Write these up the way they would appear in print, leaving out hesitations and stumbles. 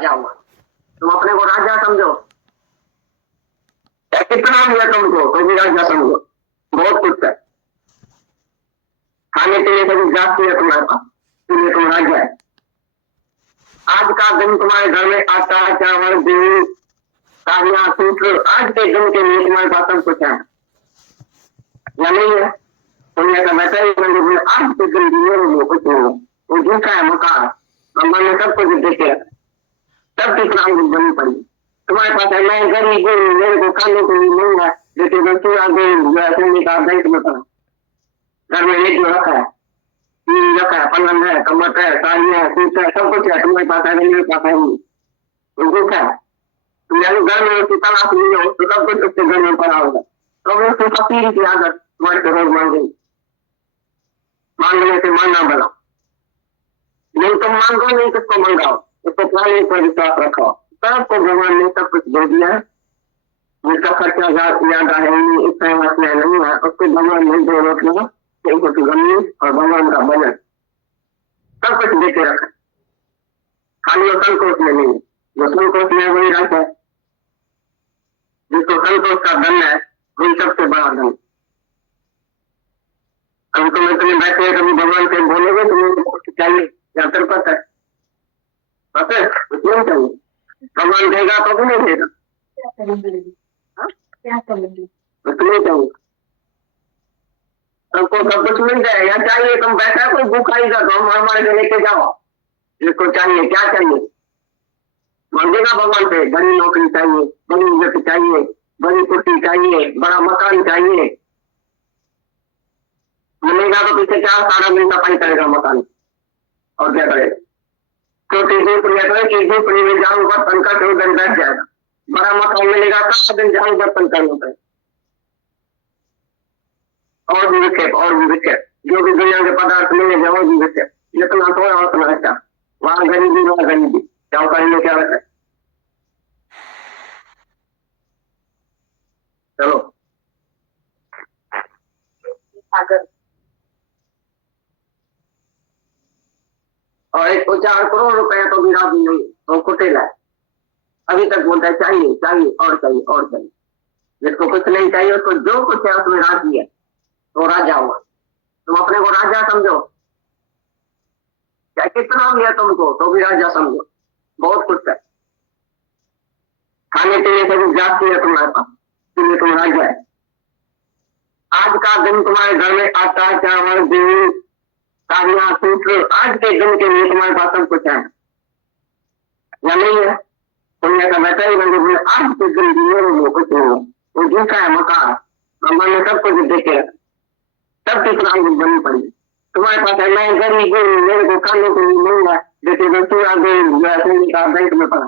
राजा हुआ, तुम अपने को राजा समझो, कितना भी है तुमको तो भी राजा समझो, बहुत कुछ है, खाने पीने का भी जाती है तुम्हारे पास, इसलिए तुम राजा है। आज का दिन तुम्हारे घर में आटा चावल गेहूं साड़ियां सूत्र, आज के दिन के लिए तुम्हारे पास सब कुछ है या नहीं है? तुम ऐसा बैठा ही नहीं, आज के दिन मेरे कुछ नहीं है, वो झूठा है मकान, अम्मा ने सब कुछ देखे, सब कितना बनी पड़ी, तुम्हारे पास है, मैं गरीब हूँ, मेरे को खाने को नहीं मिल रहा है, लेकिन बच्चों आ गई का बैंक में पड़ा, घर में रेडियो रखा है, टीवी रखा है, पलंग है, कमर है, साड़ी है, सूट है, सब कुछ है, तुम्हारे पास है, मेरे पास है नहीं, वो झूठा है। तुम यानी घर में उसकी तलाश नहीं हो तो सब कुछ उसके घर में पड़ा होगा, तो वो उसकी फकीर की आदत तुम्हारे से रोज मांगेगी, मांगने से मानना बना, नहीं तुम मांगो नहीं किसको मंगाओ, उसको प्राणी पर विश्वास रखो, सबको भगवान ने सब कुछ दे दिया, जिसका खर्चा ज्यादा है नहीं, इतना मसला नहीं है, उसको भगवान ने दो रखना, एक गमी और भगवान का बजट सब कुछ देके रखा, खाली वो संतोष में नहीं, जो संतोष में वही रखा है, जिसको संतोष का धन है वही सबसे बड़ा धन। अभी तुम इतने बैठे हैं, कभी भगवान से बोलोगे तुम्हें कुछ चाहिए या फिर पता है, पता है कुछ नहीं चाहिए, भगवान देगा तो भी नहीं देगा, क्या करेंगे कुछ नहीं चाहिए, सबको सब कुछ मिल जाए या चाहिए, तुम बैठा कोई भूखा ही का तो हम हमारे घर लेके जाओ, जिसको चाहिए क्या चाहिए मांगेगा भगवान से, बड़ी नौकरी चाहिए, बड़ी इज्जत चाहिए, बड़ी कुर्सी चाहिए, बड़ा मकान चाहिए, मिलेगा तो पीछे क्या सारा दिन सफाई करेगा मकान, और क्या करेगा, छोटी झोपड़ी है कि झोपड़ी में जाऊं बर्तन का तो दिन बैठ जाएगा, बड़ा मकान मिलेगा कब दिन जाऊं बर्तन करना पड़ेगा, और भी विक्षेप और भी विक्षेप, जो भी दुनिया के पदार्थ मिले और भी विक्षेप, जितना थोड़ा उतना अच्छा, वहां गरीबी वहां गरीबी, क्या करने क्या रखा है। चलो अगर और 104 करोड़ रुपए तो भी राजी नहीं, तो कुटेला है, अभी तक बोलता है चाहिए चाहिए और चाहिए और चाहिए, जिसको कुछ नहीं चाहिए उसको जो कुछ है उसमें राजी है तो राजा हुआ, तुम अपने को राजा समझो, चाहे कितना भी है तुमको तो भी राजा समझो, बहुत कुछ है, खाने पीने से भी जाती है तुम्हारे पास, इसलिए तुम राजा है। आज का दिन तुम्हारे घर में आटा चावल गेहूं साड़ियां सूत्र, आज के दिन के लिए तुम्हारे पास सब कुछ है या नहीं है? तुम ऐसा बैठा ही नहीं, आज के दिन मेरे कुछ नहीं है, वो झूठा है मकान, अम्मा ने सब कुछ देखे, सब कितना बनी पड़ी, तुम्हारे पास है, मैं गरीब हूँ, मेरे को खाने को नहीं मिल रहा है, जैसे बच्चों आ गई का बैंक में पड़ा,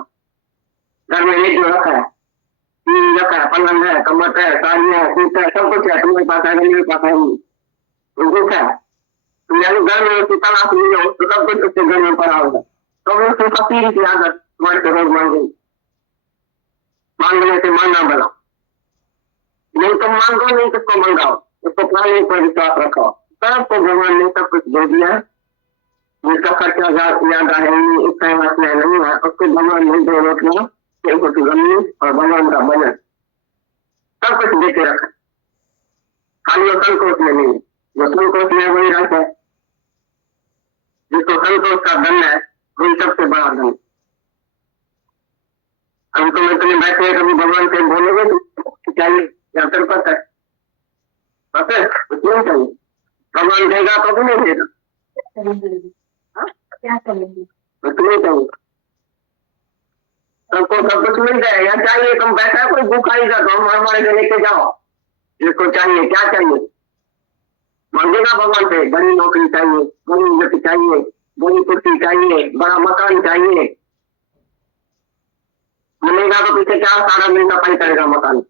घर में रेडियो रखा है, टीवी रखा है, पलंग है, कमर है, साड़ी है, सूट है, सब कुछ है, तुम्हारे पास है, मेरे पास है नहीं, वो झूठा है। तुम यानी घर में उसकी तलाश नहीं हो तो सब कुछ उसके घर में पड़ा होगा, तो वो उसकी फकीर की आदत तुम्हारे से रोज मांगेगी, मांगने से मानना बना, नहीं तुम मांगो नहीं किसको मंगाओ, उसको प्राणी पर विश्वास रखो, सबको भगवान ने सब कुछ दे दिया, जिसका खर्चा ज्यादा है नहीं, इतना मसला नहीं है, उसको भगवान ने दो रखना, एक गमी और भगवान का बजट सब कुछ देके रखा, खाली वो संतोष में नहीं, जो संतोष में वही रखा है, जिसको संतोष का धन है वही सबसे बड़ा धन। अभी तुम इतने बैठे हैं, कभी भगवान से बोलोगे तो चाहिए या फिर पता है, पता है कुछ नहीं चाहिए, भगवान देगा तो भी नहीं देगा, क्या करेंगे कुछ नहीं चाहिए, सबको सब कुछ मिल जाए या चाहिए, तुम बैठा कोई भूखा ही का तो हम हमारे घर लेके जाओ, जिसको चाहिए क्या चाहिए मांगेगा भगवान से, बड़ी नौकरी चाहिए, बड़ी इज्जत चाहिए, बड़ी कुर्सी चाहिए, बड़ा मकान चाहिए, मिलेगा तो पीछे क्या सारा दिन सफाई करेगा मकान,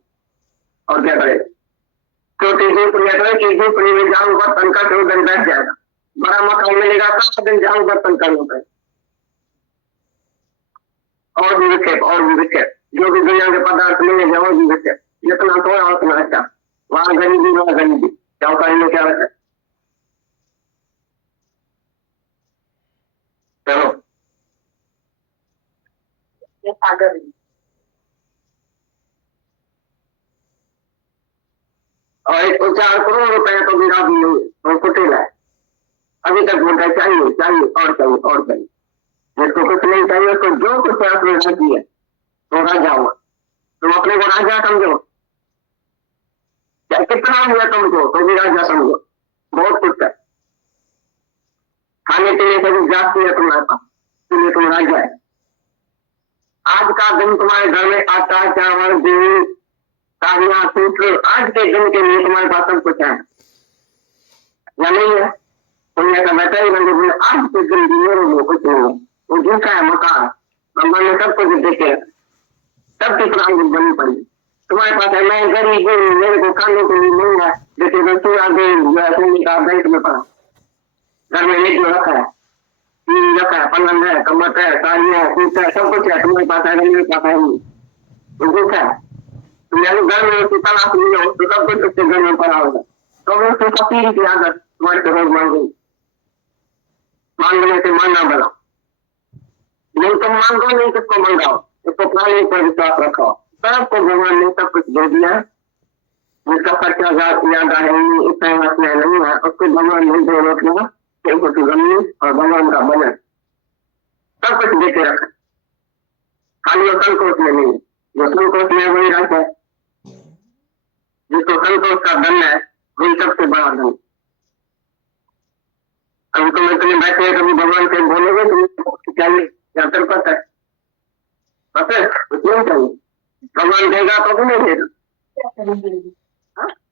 और क्या करेगा, छोटी झोपड़ी में जाऊं बर्तन का तो दिन बैठ जाएगा, बड़ा मकान मिलेगा सब दिन जाऊं बर्तन करना पड़ेगा, और भी विक्षेप और भी विक्षेप, जो भी दुनिया के पदार्थ मिलेंगे और भी विक्षेप, जितना थोड़ा उतना अच्छा, वहां गरीबी वहां गरीबी, क्या करने क्या रखा। चलो आगे और 104 करोड़ रुपए तो गिरा दिए और कुटिल है। अभी तक बोलता है चाहिए चाहिए और चाहिए और चाहिए। जिसको कुछ नहीं चाहिए उसको जो कुछ है अपने राजी है तो राजा हुआ। तुम अपने को राजा समझो, चाहे कितना हुआ तुमको तो भी राजा समझो। बहुत कुछ है, खाने पीने से भी जाती है तुम्हारे पास, इसलिए तुम राजा है। आज का दिन तुम्हारे घर में आटा चावल गेहूं साड़ियां सूत्र, आज के दिन के लिए तुम्हारे पास सब कुछ है या नहीं है? तुम ऐसा बैठा ही रहोगे आज के दिन मेरे कुछ नहीं है। वो झूठा है मकान, भगवान ने सब कुछ देखे, सबकी प्राण बनी पड़ी। तुम्हारे पास है मैं गरीब हूँ, मेरे को खाने के लिए नहीं है, जैसे रसोड़ा दे का बैंक में पड़ा, घर में रेडियो रखा है, टीवी रखा है, पलंग है, कमर है, साड़ियाँ सूट है, सब कुछ है, तुम्हारे पास है मेरे पास है नहीं। तो झूठा है। तुम घर में उसकी तलाश नहीं हो तो सब कुछ उसके घर में पड़ा होगा। तो उसकी फकीर की आदत तुम्हारे से रोज मांगने से मानना बना। नहीं तुम मांगो, नहीं किसको मंगाओ, इसको प्राणी पर विश्वास रखो। सबको भगवान ने सब कुछ दे दिया, जिसका खर्चा ज्यादा है इतना में नहीं है, उसको भगवान ने दे रखना जमीन और भगवान का बजट सब कुछ देके रखा। खाली वो संकोच में नहीं, जो संकोच में वही रहता है, जिसको संतोष का धन है वही सबसे बड़ा धन। अभी तुम इतने बैठे कभी भगवान से बोलोगे तुम चाहिए या फिर पता है पता है क्यों चाहिए? भगवान देगा तो भी नहीं देगा,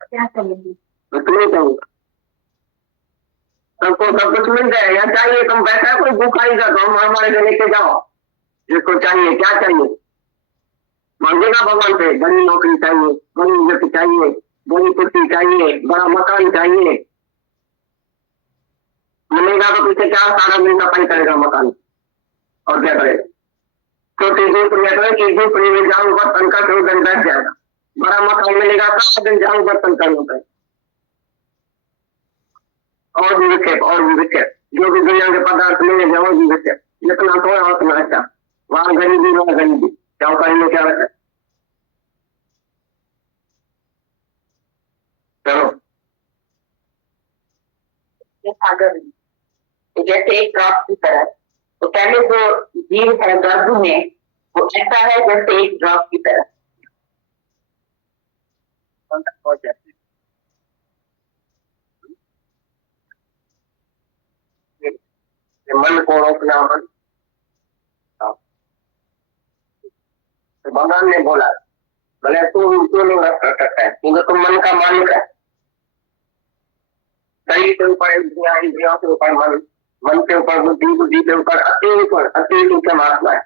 क्या चाहिए सबको सब कुछ मिल जाए या चाहिए? तुम बैठा कोई भूखा ही तो हम हमारे लिए लेके जाओ, जिसको चाहिए क्या चाहिए मांगेगा भगवान से। बड़ी नौकरी चाहिए, बड़ी इज्जत चाहिए, बड़ी कुर्सी चाहिए, बड़ा मकान चाहिए, मिलेगा तो पीछे क्या सारा दिन सफाई करेगा मकान और क्या करेगा? छोटी झोपड़ी झोपड़ी में जाऊं बर्तन का तो दिन बैठ जाएगा, बड़ा मकान मिलेगा सारा दिन जाऊं बर्तन का होता है। और भी विक्षेप और भी विक्षेप, जो भी दुनिया के पदार्थ मिले जाओ भी विक्षेप, जितना थोड़ा उतना अच्छा, वहां गरीबी वहां गरीबी, चौकारी में क्या रखा? चलो जैसे एक ड्रॉप की तरह, तो पहले जो जीव है गर्भ में वो ऐसा है जैसे एक ड्रॉप की तरह। मन को रोकना मन, तो भगवान ने बोला भले तू क्यों नहीं रख सकता है, क्योंकि तुम मन का मालिक है। शरीर के ऊपर इंद्रिया, इंद्रियों के ऊपर मन, मन के ऊपर बुद्धि, बुद्धि के ऊपर अति उत्तम आत्मा है।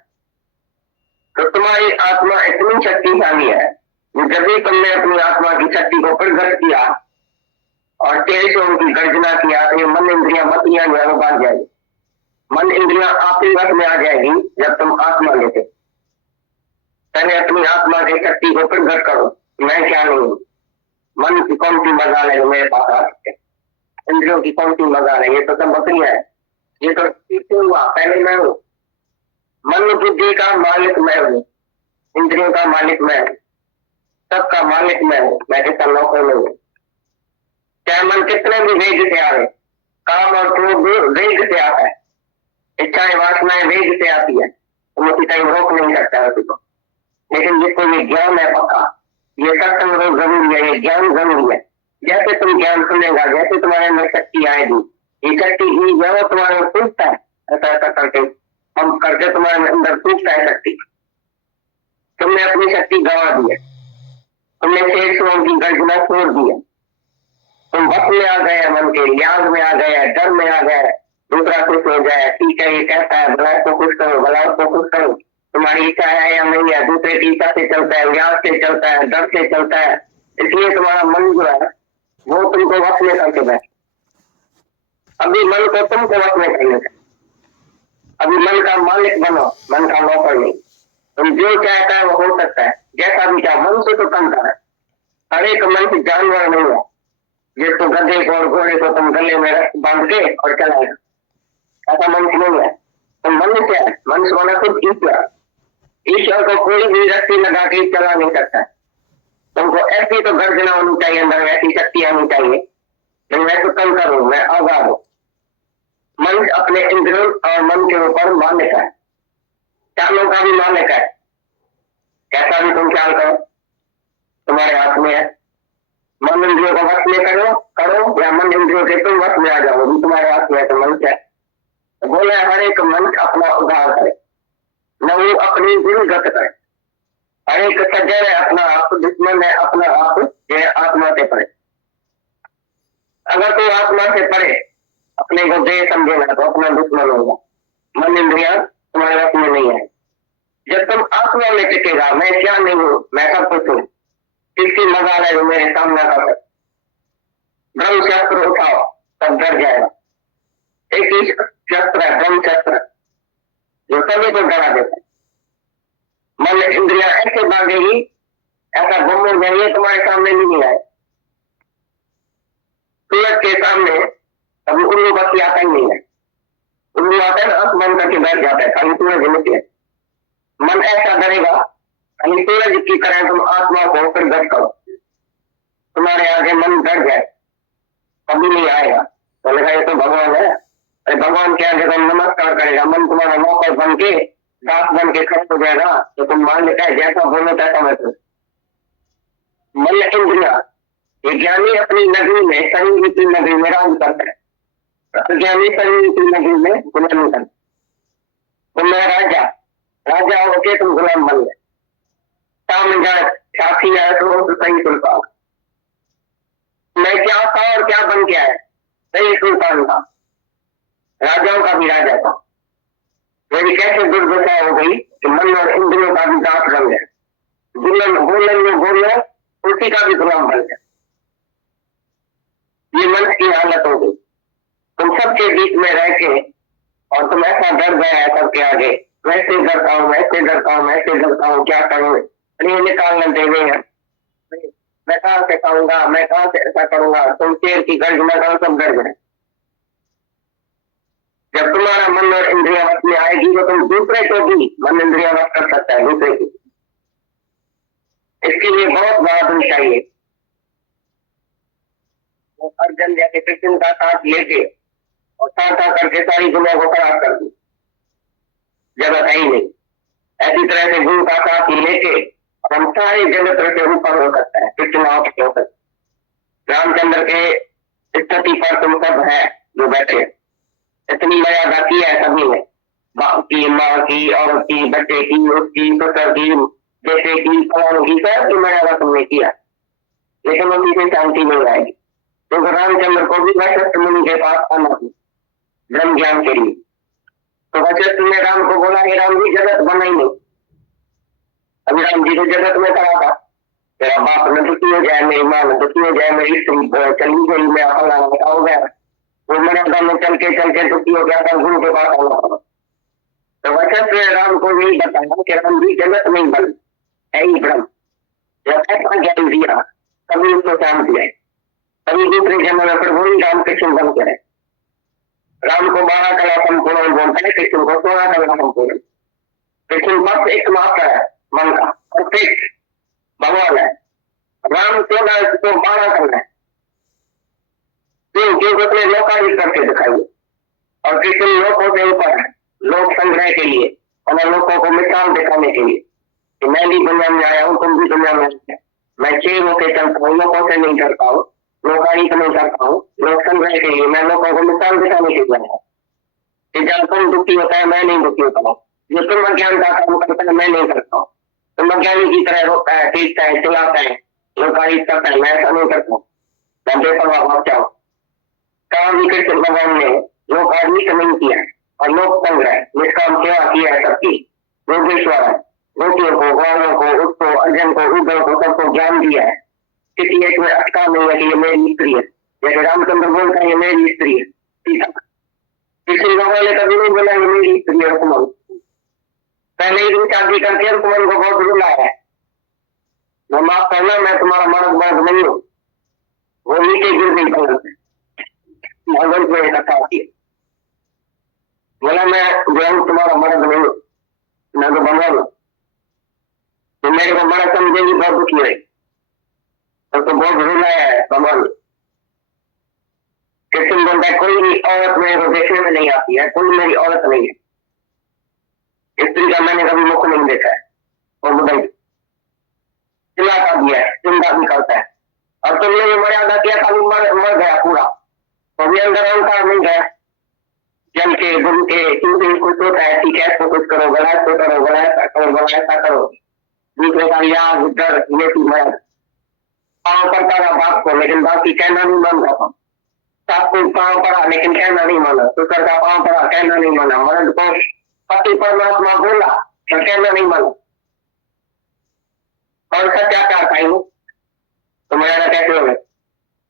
तो तुम्हारी आत्मा इतनी शक्तिशाली है, जब भी तुमने अपनी आत्मा की शक्ति को प्रकट किया और तेरे से उनकी गर्जना किया तो ये मन इंद्रिया मतियां जो है वो भाग जाएगी। मन इंद्रिया आप ही वक्त में आ जाएगी जब तुम आत्मा लेते। पहले अपनी आत्मा की शक्ति को प्रकट करो, मैं क्या नहीं हूँ। मन की कौन सी मजाल है मेरे पास आ सकते, इंद्रियों की कौन सी मजाल है, ये तो सब बकरियां है, ये तो क्यों हुआ, पहले मैं हूँ। मन बुद्धि का मालिक मैं हूँ, इंद्रियों का मालिक मैं हूँ, सबका मालिक मैं हूँ, मैं कितना नौकर नहीं हूँ। चाहे मन कितने भी वेग से आवे, काम और क्रोध वेग से आता है, इच्छाएं वासनाएं वेग से आती है, तुम उसी टाइम रोक नहीं सकता है उसको। लेकिन जिसको ये ज्ञान है पक्का, ये सत्संग जरूरी है, ये ज्ञान जरूरी है। जैसे तुम ज्ञान सुनेगा, जैसे तुम्हारे अंदर शक्ति आएगी, ये शक्ति ही जो तुम्हारे अंदर टूटता है, ऐसा ऐसा करके हम करके तुम्हारे अंदर टूटता है शक्ति। तुमने अपनी शक्ति गंवा दी है, तुमने शेर सुरों की गर्जना छोड़ दी है, तुम बस में आ गए, मन के याद में आ गए, डर में आ गए, दूसरा खुश हो जाए, ठीक है ये कहता है भला को खुश करो, भला को खुश करो, तुम्हारी इच्छा है या नहीं है, दूसरे की इच्छा से चलता है, व्यास से चलता है, डर से चलता है, इसलिए तुम्हारा मन जो है वो तुमको वश में करके बैठे। अभी मन को तुमको वश में करने का, अभी मन का मालिक बनो, मन का नौकर नहीं। तुम जो चाहता है वो हो सकता है, जैसा भी चाहे, मन से तो कम है। हर एक मन से जानवर नहीं है जिसको गधे को और घोड़े को तुम गले में बांध के और चलाएगा, ऐसा मनुष्य नहीं है। तो मनुष्य है, मनुष्य वाला खुद ईश्वर, ईश्वर को कोई भी रस्सी लगा के चला नहीं सकता। तुमको ऐसी तो गर्जना होनी चाहिए, अंदर ऐसी शक्ति आनी चाहिए कि मैं स्वतंत्र हूं, मैं आजाद हूं। मन अपने इंद्रियों और मन के ऊपर मालिक है, चालों का भी मालिक है। कैसा भी तुम ख्याल करो तुम्हारे हाथ में है। मन इंद्रियों को वश में करो करो या मन इंद्रियों के तुम वश में आ जाओ, भी तुम्हारे हाथ में है। तो मन क्या तो बोले हर एक मन अपना उद्धार करे, न वो अपनी गुरुगत करे। हर एक सज्जन है अपना आप, दुश्मन है अपना आप, यह आत्मा से पड़े। अगर तू आत्मा से पड़े अपने को देह समझेगा तो अपना दुश्मन होगा। मन इंद्रिया तुम्हारे वश में नहीं है। जब तुम आत्मा में टिकेगा, मैं क्या नहीं हूं, मैं सब कुछ हूं, किसकी मजा है जो मेरे सामना कर सकते। ब्रह्म शस्त्र उठाओ तब डर जाएगा। एक ही शस्त्र है ब्रह्म शस्त्र, जो सभी को डरा देता है। मन इंद्रिया ऐसे भागेगी, ऐसा गुम हो जाएगी तुम्हारे सामने नहीं आए। सूरज के सामने कभी उल्लू बत्ती आता ही नहीं है। उल्लू आता है ना मन करके बैठ जाता है, खाली सूरज नहीं है। मन ऐसा डरेगा कहीं सूरज की तरह तुम आत्मा को फिर गट करो, तुम्हारे आगे मन डर जाए, कभी नहीं आएगा। तो लगा ये तो भगवान है। अरे भगवान के आगे तुम नमस्कार करेगा, मन तुम्हारा नौकर बन के दास बन के खड़ा हो जाएगा तो तुम मान लेता है जैसा बोलो तैसा मैं तो। मन इंद्रिया ये ज्ञानी अपनी नगरी में, संगीत की नगरी में राज करता है। ज्ञानी संगीत की नगरी में गुलामी करता है। तुम मैं राजा, राजा होके तुम गुलाम बन गए। सामने जाए साथी आए तो सही सुल्तान। मैं क्या था और क्या बन गया है, सही सुल्तान था, राजाओं का भी राजा था। मेरी कैसे दुर्दशा हो गई कि मन और इंद्रियों का भी दास बन गया, बोलने उसी का भी गुलाम बन गया। ये मन की हालत हो गई। तुम सबके बीच में रह के और तुम ऐसा डर गया है सबके आगे, वैसे डरता हूँ, वैसे डरता हूँ, वैसे डरता हूँ, क्या करूँ, निकालना देवे है, मैं कहाँ से खाऊंगा, मैं कहाँ से ऐसा करूंगा। तुम शेर की गर्ज में करो, सब डर गए। जब तुम्हारा मन और इंद्रिया वश में आएगी तो तुम दूसरे को भी मन इंद्रिया वश कर सकता है, दूसरे की। इसके लिए बहुत बहादुरी चाहिए। वो अर्जन जैसे कृष्ण का साथ लेके और साथा करके सारी दुनिया को खराब कर दी, जगत है ही नहीं। ऐसी तरह से गुरु का साथ लेके हम सारे जगत से ऊपर हो सकता है, कृष्ण हो सकता है। रामचंद्र के स्थिति पर तुम सब है जो बैठे, इतनी मर्यादा की है सभी ने, बाप की, माँ की, औरत की, बच्चे की, उसकी, ससुर की, बेटे की, फलाने की, सबकी मर्यादा तुमने किया, लेकिन उसी से शांति नहीं आएगी। तो रामचंद्र को भी वशिष्ठ मुनि के पास आना थी ब्रह्म ज्ञान के लिए। तो वशिष्ठ ने राम को बोला, हे राम जी जगत बनाई नहीं। अभी राम जी को जगत में कहा था, तेरा बाप न दुखी हो जाए, मेरी माँ न दुखी हो जाए, मेरी स्त्री चली गई, मैं फलाना हो गया। वो मर्यादा में चल के दुखी हो गया था, गुरु के पास आना पड़ा। तो वशिष्ठ ने राम को यही बताया कि राम जी जगत नहीं बन है ही ब्रह्म। जब ऐसा ज्ञान दिया तभी उसको शांति है, तभी दूसरे जन्म में फिर वही राम कृष्ण बन के रहे। राम को 12 कला संपूर्ण बोलता है, कृष्ण को 16 कला संपूर्ण। कृष्ण बस एक मात्र है मन का, परफेक्ट भगवान है। राम 14 को 12 कला है, क्योंकि उसने लोकाधिक करके दिखाई। और कृष्ण लोकों से ऊपर है, लोक संग्रह के लिए और लोगों को मिसाल दिखाने के लिए कि मैं भी दुनिया में आया हूँ, तुम भी दुनिया में आए। मैं चेर होकर चलता हूँ, लोगों से नहीं करता हूँ, लोकाधिक नहीं करता हूँ, लोक संग्रह के लिए, मैं लोगों को मिसाल दिखाने के लिए आया कि जब तुम दुखी होता है मैं नहीं दुखी होता हूँ, जो तुम अज्ञान का काम करता है मैं नहीं करता हूँ। तुम अज्ञानी की तरह रोकता है, पीटता है, चिल्लाता है, लोकाधिक करता है, मैं ऐसा नहीं करता हूँ, मैं बेपरवाह हो जाऊँ। काम भी कृष्ण भगवान ने लोकाधिक नहीं किया और लोक संग्रह निष्काम सेवा किया है सबकी। योगेश्वर है, गोपियों को, ग्वालों को, उसको, अर्जन को, उद्धव को, सबको ज्ञान दिया है। किसी एक में अटका नहीं है कि ये मेरी स्त्री है। जैसे रामचंद्र बोलता है ये मेरी स्त्री है, सीता। किसी भगवान ने कभी नहीं बोला ये मेरी स्त्री है रुक्मन। पहले ही दिन शादी करके रुक्मन को बहुत रुलाया है, वो माफ करना मैं तुम्हारा मर्द नहीं हूँ। वो नीचे गिर गई पलंग से, भगवान को इकट्ठा होती है, बोला मैं जो तुम्हारा मर्द नहीं हूँ, मैं तो भगवान हूँ। जिंदगी बहुत दुखी रही, तो बहुत रुलाया है कमल। कृष्ण बोलता है कोई भी औरत मेरे को देखने में नहीं आती है, कोई मेरी औरत नहीं है, स्त्री का मैंने कभी मुख नहीं देखा है। और बुधाई चिल्लाता भी है, चिंता भी करता है, और तुमने जो मर्यादा किया था वो मर गया पूरा, तो भी अंदर अहंकार नहीं गया। जल के गुरु के क्योंकि कुछ होता है, ठीक है तो कुछ करो, गलत तो करो, गलत करो, गलत करो, दूसरे का याद डर ये थी मर्यादा। पाँव करता रहा बाप को, लेकिन बाप की कहना नहीं मानता था। सास को पाँव पड़ा लेकिन कहना नहीं माना, सुकर का पाँव पड़ा कहना नहीं माना, मर्द को पति परमात्मा बोला तो कहना नहीं माना। और सच्चा क्या चाहिए तो मर्यादा कैसे हो?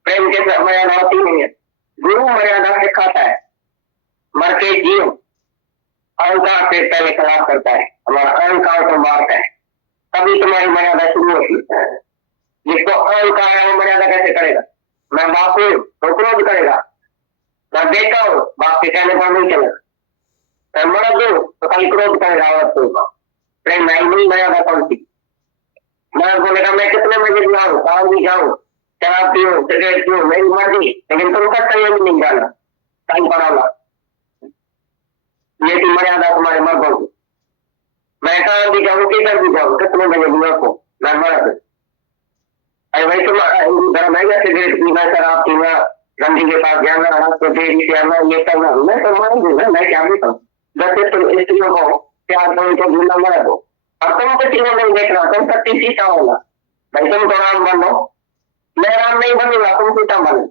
प्रेम के साथ मर्यादा होती नहीं है। गुरु मर्यादा सिखाता है, मर के जियो, अहंकार से पहले खराब करता है, हमारा अहंकार को मारता है, तभी तुम्हारी मर्यादा शुरू होती है। जिसको अहंकार है वो मर्यादा कैसे करेगा? मैं बाप हूं तो क्रोध करेगा, मैं बेटा हूं बाप के कहने पर नहीं चलेगा, मैं मर्द हूं तो कहीं क्रोध करेगा औरत को। प्रेम नहीं मर्यादा कौन सी? मैं बोलेगा मैं कितने बजे भी आऊँ, काम भी जाऊँ, शराब पीऊँ, सिगरेट पीऊँ, मेरी मर्जी, लेकिन तुमका संयम नहीं जाना, टाइम पड़ाना, ये थी मर्यादा तुम्हारे मर्दों की। मैं कहाँ भी जाऊँ, किधर भी जाऊँ, कितने बजे भी आऊँ, मैं मर्द। अरे भाई तुम धर्म है क्या सिगरेट पीना, शराब पीना, गंदी के पास जाना, तो देरी से आना, ये करना, मैं तो मान दूंगा, मैं क्या भी कहूँ। जैसे तुम स्त्रियों को प्यार करो तो भूलना मर्द हो, और तुम तो तीनों नहीं देख रहा, तुम तो सीता होगा भाई, तुम तो राम बनो, मैं राम नहीं बनूंगा, तुम सीता बनो।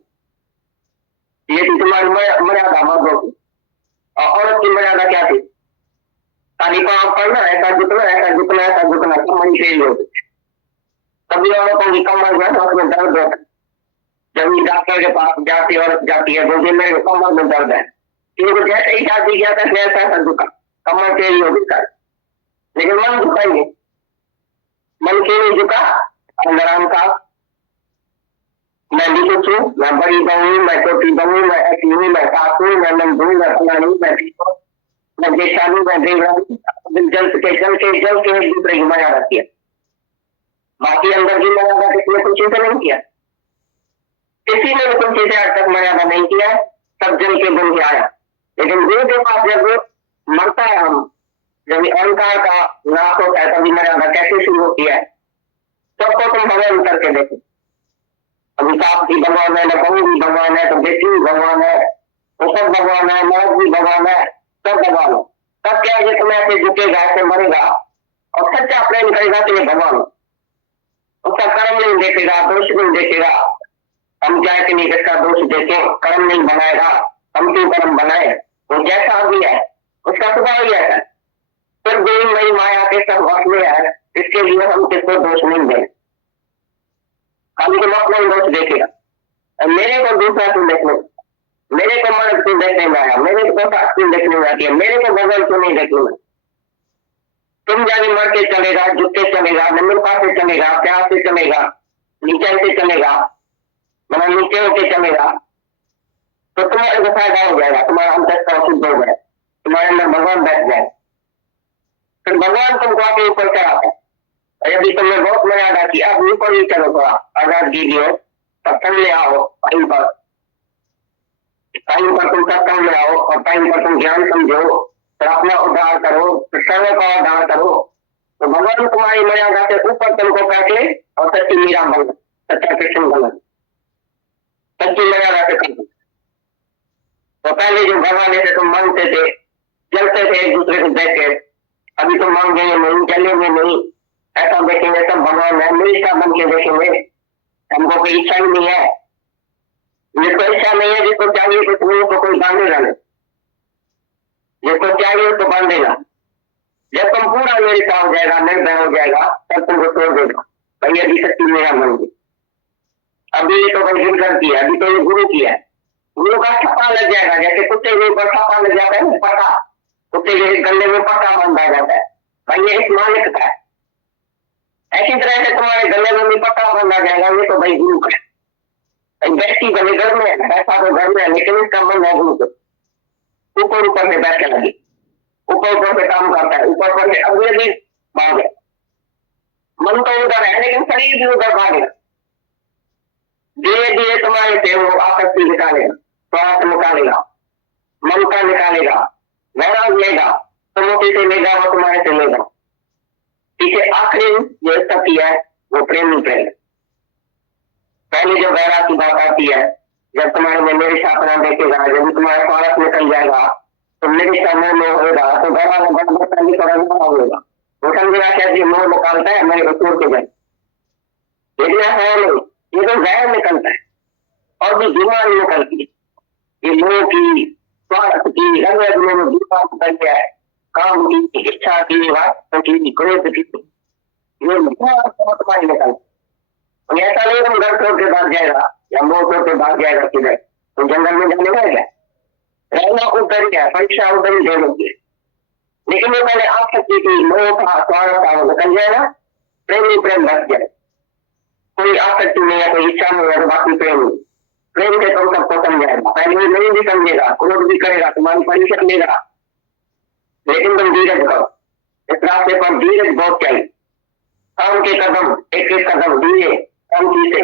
ये थी तुम्हारी मर्यादा मर्दों की। और औरत की मर्यादा क्या थी? ताली पाँव पढ़ना, ऐसा झुकना, ऐसा झुकना, ऐसा झुकना, कमर तेज हो। तभी औरतों की कमर में उसमें दर्द होता है। जब डॉक्टर के पास जाती औरत जाती है बोलती मेरे कमर में दर्द है, क्योंकि जैसे ही शादी किया था ऐसा झुका, कमर तेज हो गई, लेकिन मन झुका ही नहीं। मन क्यों नहीं झुका? अंदर अहंकार, मैं भी कुछ हूँ, मैं बड़ी बहू, मैं छोटी बहू, मैं ऐसी हूँ, मैं सास हूँ, मैं नंदू, मैं फलानी, मैं ठीक हूँ, मैं बेचारू, मैं देवरानी, जल के एक दूसरे की मर्यादा किया। बाकी अंदर की मर्यादा किसी ने कुछ चिंता नहीं किया, किसी ने कुछ चीजें आज तक मर्यादा नहीं किया, सब जल के बन के आया। लेकिन गुरु के पास जब मरता है हम, जब अहंकार का नाश होता है, तभी मर्यादा कैसे शुरू होती है। सबको तुम भगवान करके देखो, अभी सास भी भगवान है, बहू भी भगवान है, तो बेटी भी भगवान है, तो सब भगवान है, मर्द भी भगवान है, सब भगवान है। तब क्या है, तुम ऐसे झुकेगा, ऐसे मरेगा और सच्चा प्रेम करेगा तो ये भगवान, उसका कर्म नहीं देखेगा, दोष नहीं देखेगा। हम क्या कि नहीं किसका दोष देखे, कर्म नहीं बनाएगा, हम क्यों कर्म बनाए, वो जैसा भी है उसका स्वभाव ही ऐसा है। फिर देवी मई माया के सब वश में है, इसके लिए हम किसको दोष नहीं दें, खाली तुम अपना ही दोष देखेगा। मेरे को दूसरा क्यों देखने, मेरे को मर्द क्यों देखने में आया, मेरे को सास क्यों देखने में आती है, मेरे को भगवान क्यों नहीं देखने में। तुम जाने मर के चलेगा, झुक के चलेगा, नम्रता से चलेगा, प्यार से चलेगा, नीचे से चलेगा, मतलब नीचे होके चलेगा, तो तुम्हारे को फायदा हो जाएगा, तुम्हारा अंतस्करण शुद्ध हो जाए, तुम्हारे अंदर भगवान बैठ जाए, फिर भगवान तुमको आके ऊपर चढ़ाता है। यदि तुमने बहुत मर्यादा की, अब ऊपर ही चलो, थोड़ा आजाद कीजिए, सत्संग ले आओ, टाइम पर तुम सत्संग ले आओ, और टाइम पर तुम ज्ञान समझो, फिर अपना उद्धार करो, फिर सर्व का उद्धार करो, तो भगवान तुम्हारी मर्यादा से ऊपर तुमको बैठे और सच्ची मीरा बन, सच्चा कृष्ण बन, सच्ची मर्यादा से कर। तो पहले जो भगवान से तुम मांगते थे, जलते थे एक दूसरे को देख के, अभी तुम मांगेंगे नहीं, जलेंगे नहीं, ऐसा देखेंगे सब भगवान है, निष्ठा बन के देखेंगे, हमको कोई इच्छा ही नहीं है, जिसको इच्छा नहीं है, जिसको चाहिए तो तुम्हें कोई बांधेगा नहीं, जिसको चाहिए उसको बांधेगा। जब तुम पूरा निष्ठा हो जाएगा, निर्भय हो जाएगा, तब तुमको छोड़ देगा, भाई अभी सच्ची मेरा बन गई। अभी ये तो भाई हिंदर किया, अभी तो ये गुरु किया है, गुरु का छप्पा लग जाएगा, जैसे कुत्ते के ऊपर छप्पा लग जाता है, पट्टा, कुत्ते के गले में पट्टा बांधा जाता है, भाई ये इस मालिक का है। ऐसी तरह से तुम्हारे गले में भी पट्टा बांधा जाएगा, ये तो भाई गुरु का है। व्यक्ति भले घर में है, ऐसा तो घर में है, लेकिन इसका मन है गुरु को, ऊपर ऊपर से बैठने लगी, ऊपर ऊपर से काम करता है, ऊपर ऊपर से अगले भी भाग है, मन तो उधर है लेकिन शरीर भी उधर भागेगा। धीरे धीरे तुम्हारे से वो आसक्ति निकालेगा, स्वार्थ निकालेगा, ममता निकालेगा, वैराग लेगा, समोसे से लेगा, वो तुम्हारे से लेगा। पीछे आखिरी जो स्थिति है वो प्रेमी प्रेम। पहले जो वैराग की बात आती है, जब तुम्हारे में मेरी स्थापना देखेगा, जब तुम्हारा स्वार्थ निकल जाएगा, तो मेरी समय में होगा, तो वैराग होगा। वो समझेगा कि मोह निकालता है मेरे उसूर के जन, लेकिन है नहीं, ये तो वैर निकलता है और भी बीमारी निकलती है। ये मोह की, स्वार्थ की, रंग में बीमार निकल गया है, काम की, इच्छा की, वास्तव की, क्रोध की, ये तुम्हारी निकलता। ऐसा नहीं तुम घर छोड़ के भाग जाएगा या मोह छोड़ के भाग जाएगा किधर, तुम जंगल में जाने का क्या, रहना उधर ही है, परीक्षा उधर ही दे लोगे। लेकिन वो पहले आसक्ति की, मोह का, स्वार्थ का निकल जाएगा, प्रेमी प्रेम बच जाए। कोई आसक्ति नहीं है, कोई इच्छा नहीं है, तो बाकी प्रेम प्रेम से तुम सबको समझाएगा। पहले वो नहीं भी समझेगा, क्रोध भी करेगा, तुम्हारी परीक्षा लेगा, लेकिन तुम धीरज करो। इस रास्ते पर धीरज बहुत चाहिए। काम के कदम, एक एक कदम धीरे, शांति से,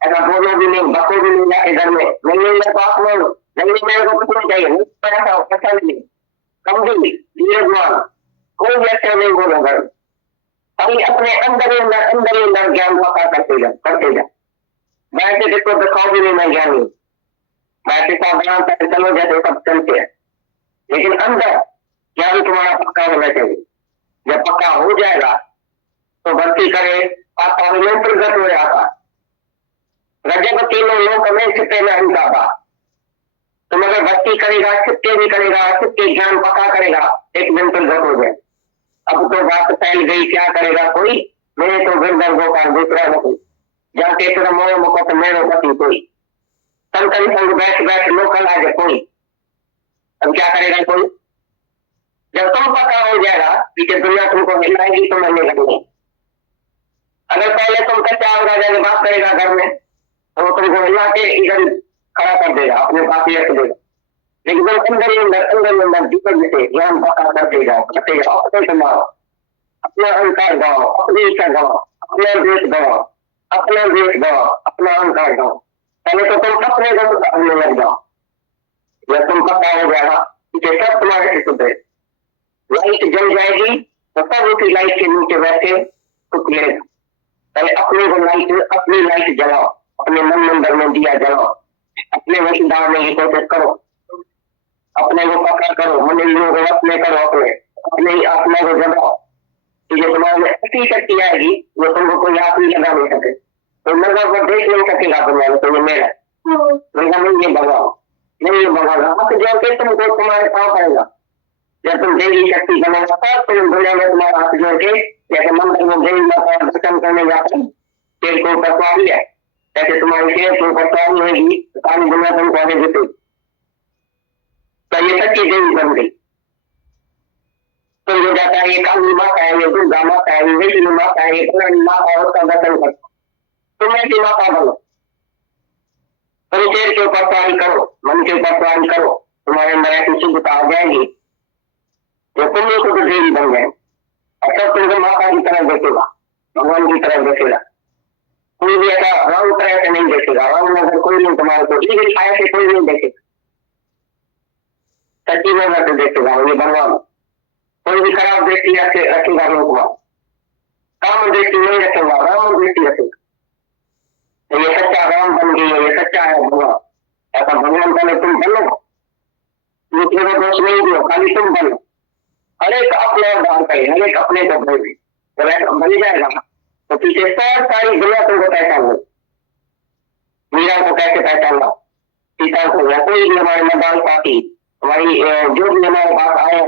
ऐसा बोलो भी नहीं, बको भी नहीं जाके घर में, नहीं मेरे पास में, नहीं मेरे को कुछ नहीं चाहिए, ऐसा नहीं, कमजोरी, धीरजवान, कोई व्यक्ति नहीं बोलो घर में। अभी अपने अंदर ही अंदर ज्ञान पक्का करते जा। वैसे देखो दिखाओ भी नहीं मैं ज्ञानी, वैसे सावधान पैसे चलो जैसे सब चलते हैं, लेकिन अंदर ज्ञान तुम्हारा पक्का होना चाहिए। जब पक्का हो जाएगा तो भक्ति करे, आपका विनय प्रगट हो जाता। रजब तीनों लोक में छिपे नहीं जाता। तुम अगर भक्ति करेगा, छिपके भी करेगा, छिपके ज्ञान पक्का करेगा, एक दिन प्रगट हो जाए। अब तो बात फैल गई, क्या करेगा कोई, मेरे तो गिरधर का दूसरा नहीं, जाके तेरा मोह मुकुट मेरो पति कोई, संतन संग बैठ बैठ लोकल आ जाए कोई। अब क्या करेगा कोई, जब तुम पक्का हो जाएगा, पीछे दुनिया तुमको हिलाएगी तो मरने लगेगी। अगर पहले तुम कच्चा हो राजा की बात करेगा घर में, तो तुमको हिला के इधर खड़ा कर देगा, अपने पास ही रख देगा। लेकिन अंदर दीपक से ज्ञान पक्का करते जाओ, अपने कमाओ, अपना अहंकार गाओ, अपनी इच्छा गाओ, अपना देश गाओ, अपना देश गाओ, अपना अहंकार गाओ। पहले तो तुम अपने घर लग जाओ। जब तुम पक्का हो जाएगा, पीछे सब तुम्हारे से सुधरे, लाइट जल जाएगी तो सब उसी लाइट के नीचे बैठे सुख लेगा। पहले अपनी लाइट जलाओ, अपने मन मंदिर में दिया जलाओ, अपने वही डालने की कोशिश करो, अपने को पक्का करो, मंदिरों को अपने करो, अपने ही आत्मा को जलाओ। जो तुम्हारे में ऐसी शक्ति आएगी वो तुमको कोई हाथ नहीं लगा नहीं सके, तो नजर पर देख नहीं सकेगा दुनिया में, तो ये मेरा नहीं, ये भगवान नहीं, ये भगवान हाथ जोड़ के तुमको तुम्हारे पाँव पड़ेगा। जब तुम देवी शक्ति बनेगा तब तुम दुनिया में तुम्हारा हाथ जोड़ के, जैसे मंदिर में देवी माता दर्शन करने जाते हैं, शेर को ऊपर सवारी है, ऐसे तुम्हारी शेर के ऊपर सवारी होगी, सारी दुनिया तुमको आगे जीते। तो ये सच्ची देवी बन गई। तो हो जाता है ये काली माता है, ये दुर्गा माता है, ये वैष्णो माता है, ये कल्याणी माता है, उसका दर्शन करो, तुम ऐसी माता बनो। तुम शेर के ऊपर सवारी करो, मन के ऊपर सवारी करो, तुम्हारे अंदर ऐसी शुद्धता आ जाएगी तो तुम लोग तो देवी बन गए। और तब तुमको माता की तरह देखेगा, भगवान की तरह देखेगा, कोई भी ऐसा रंग तरह से नहीं देखेगा। रंग नजर कोई नहीं तुम्हारे को, ईगल छाया से कोई नहीं देखेगा, सच्ची नजर से देखेगा ये भगवान। कोई भी खराब दृष्टि रखेगा लोग, काम दृष्टि नहीं रखेगा, राम दृष्टि रखेगा। तो ये सच्चा राम बन गई है, ये सच्चा है भगवान। ऐसा भगवान पहले तुम बनो, दूसरे को दोष नहीं दो, खाली तुम बनो। हर एक अपने दान करे, हर एक अपने को भेजे, जब ऐसा बन जाएगा तो पीछे सारी दुनिया तुमको पहचान लो। मीरा को कैसे पहचानना, सीता को, या कोई भी हमारे मैदान साथी, हमारी जो भी हमारे पास आए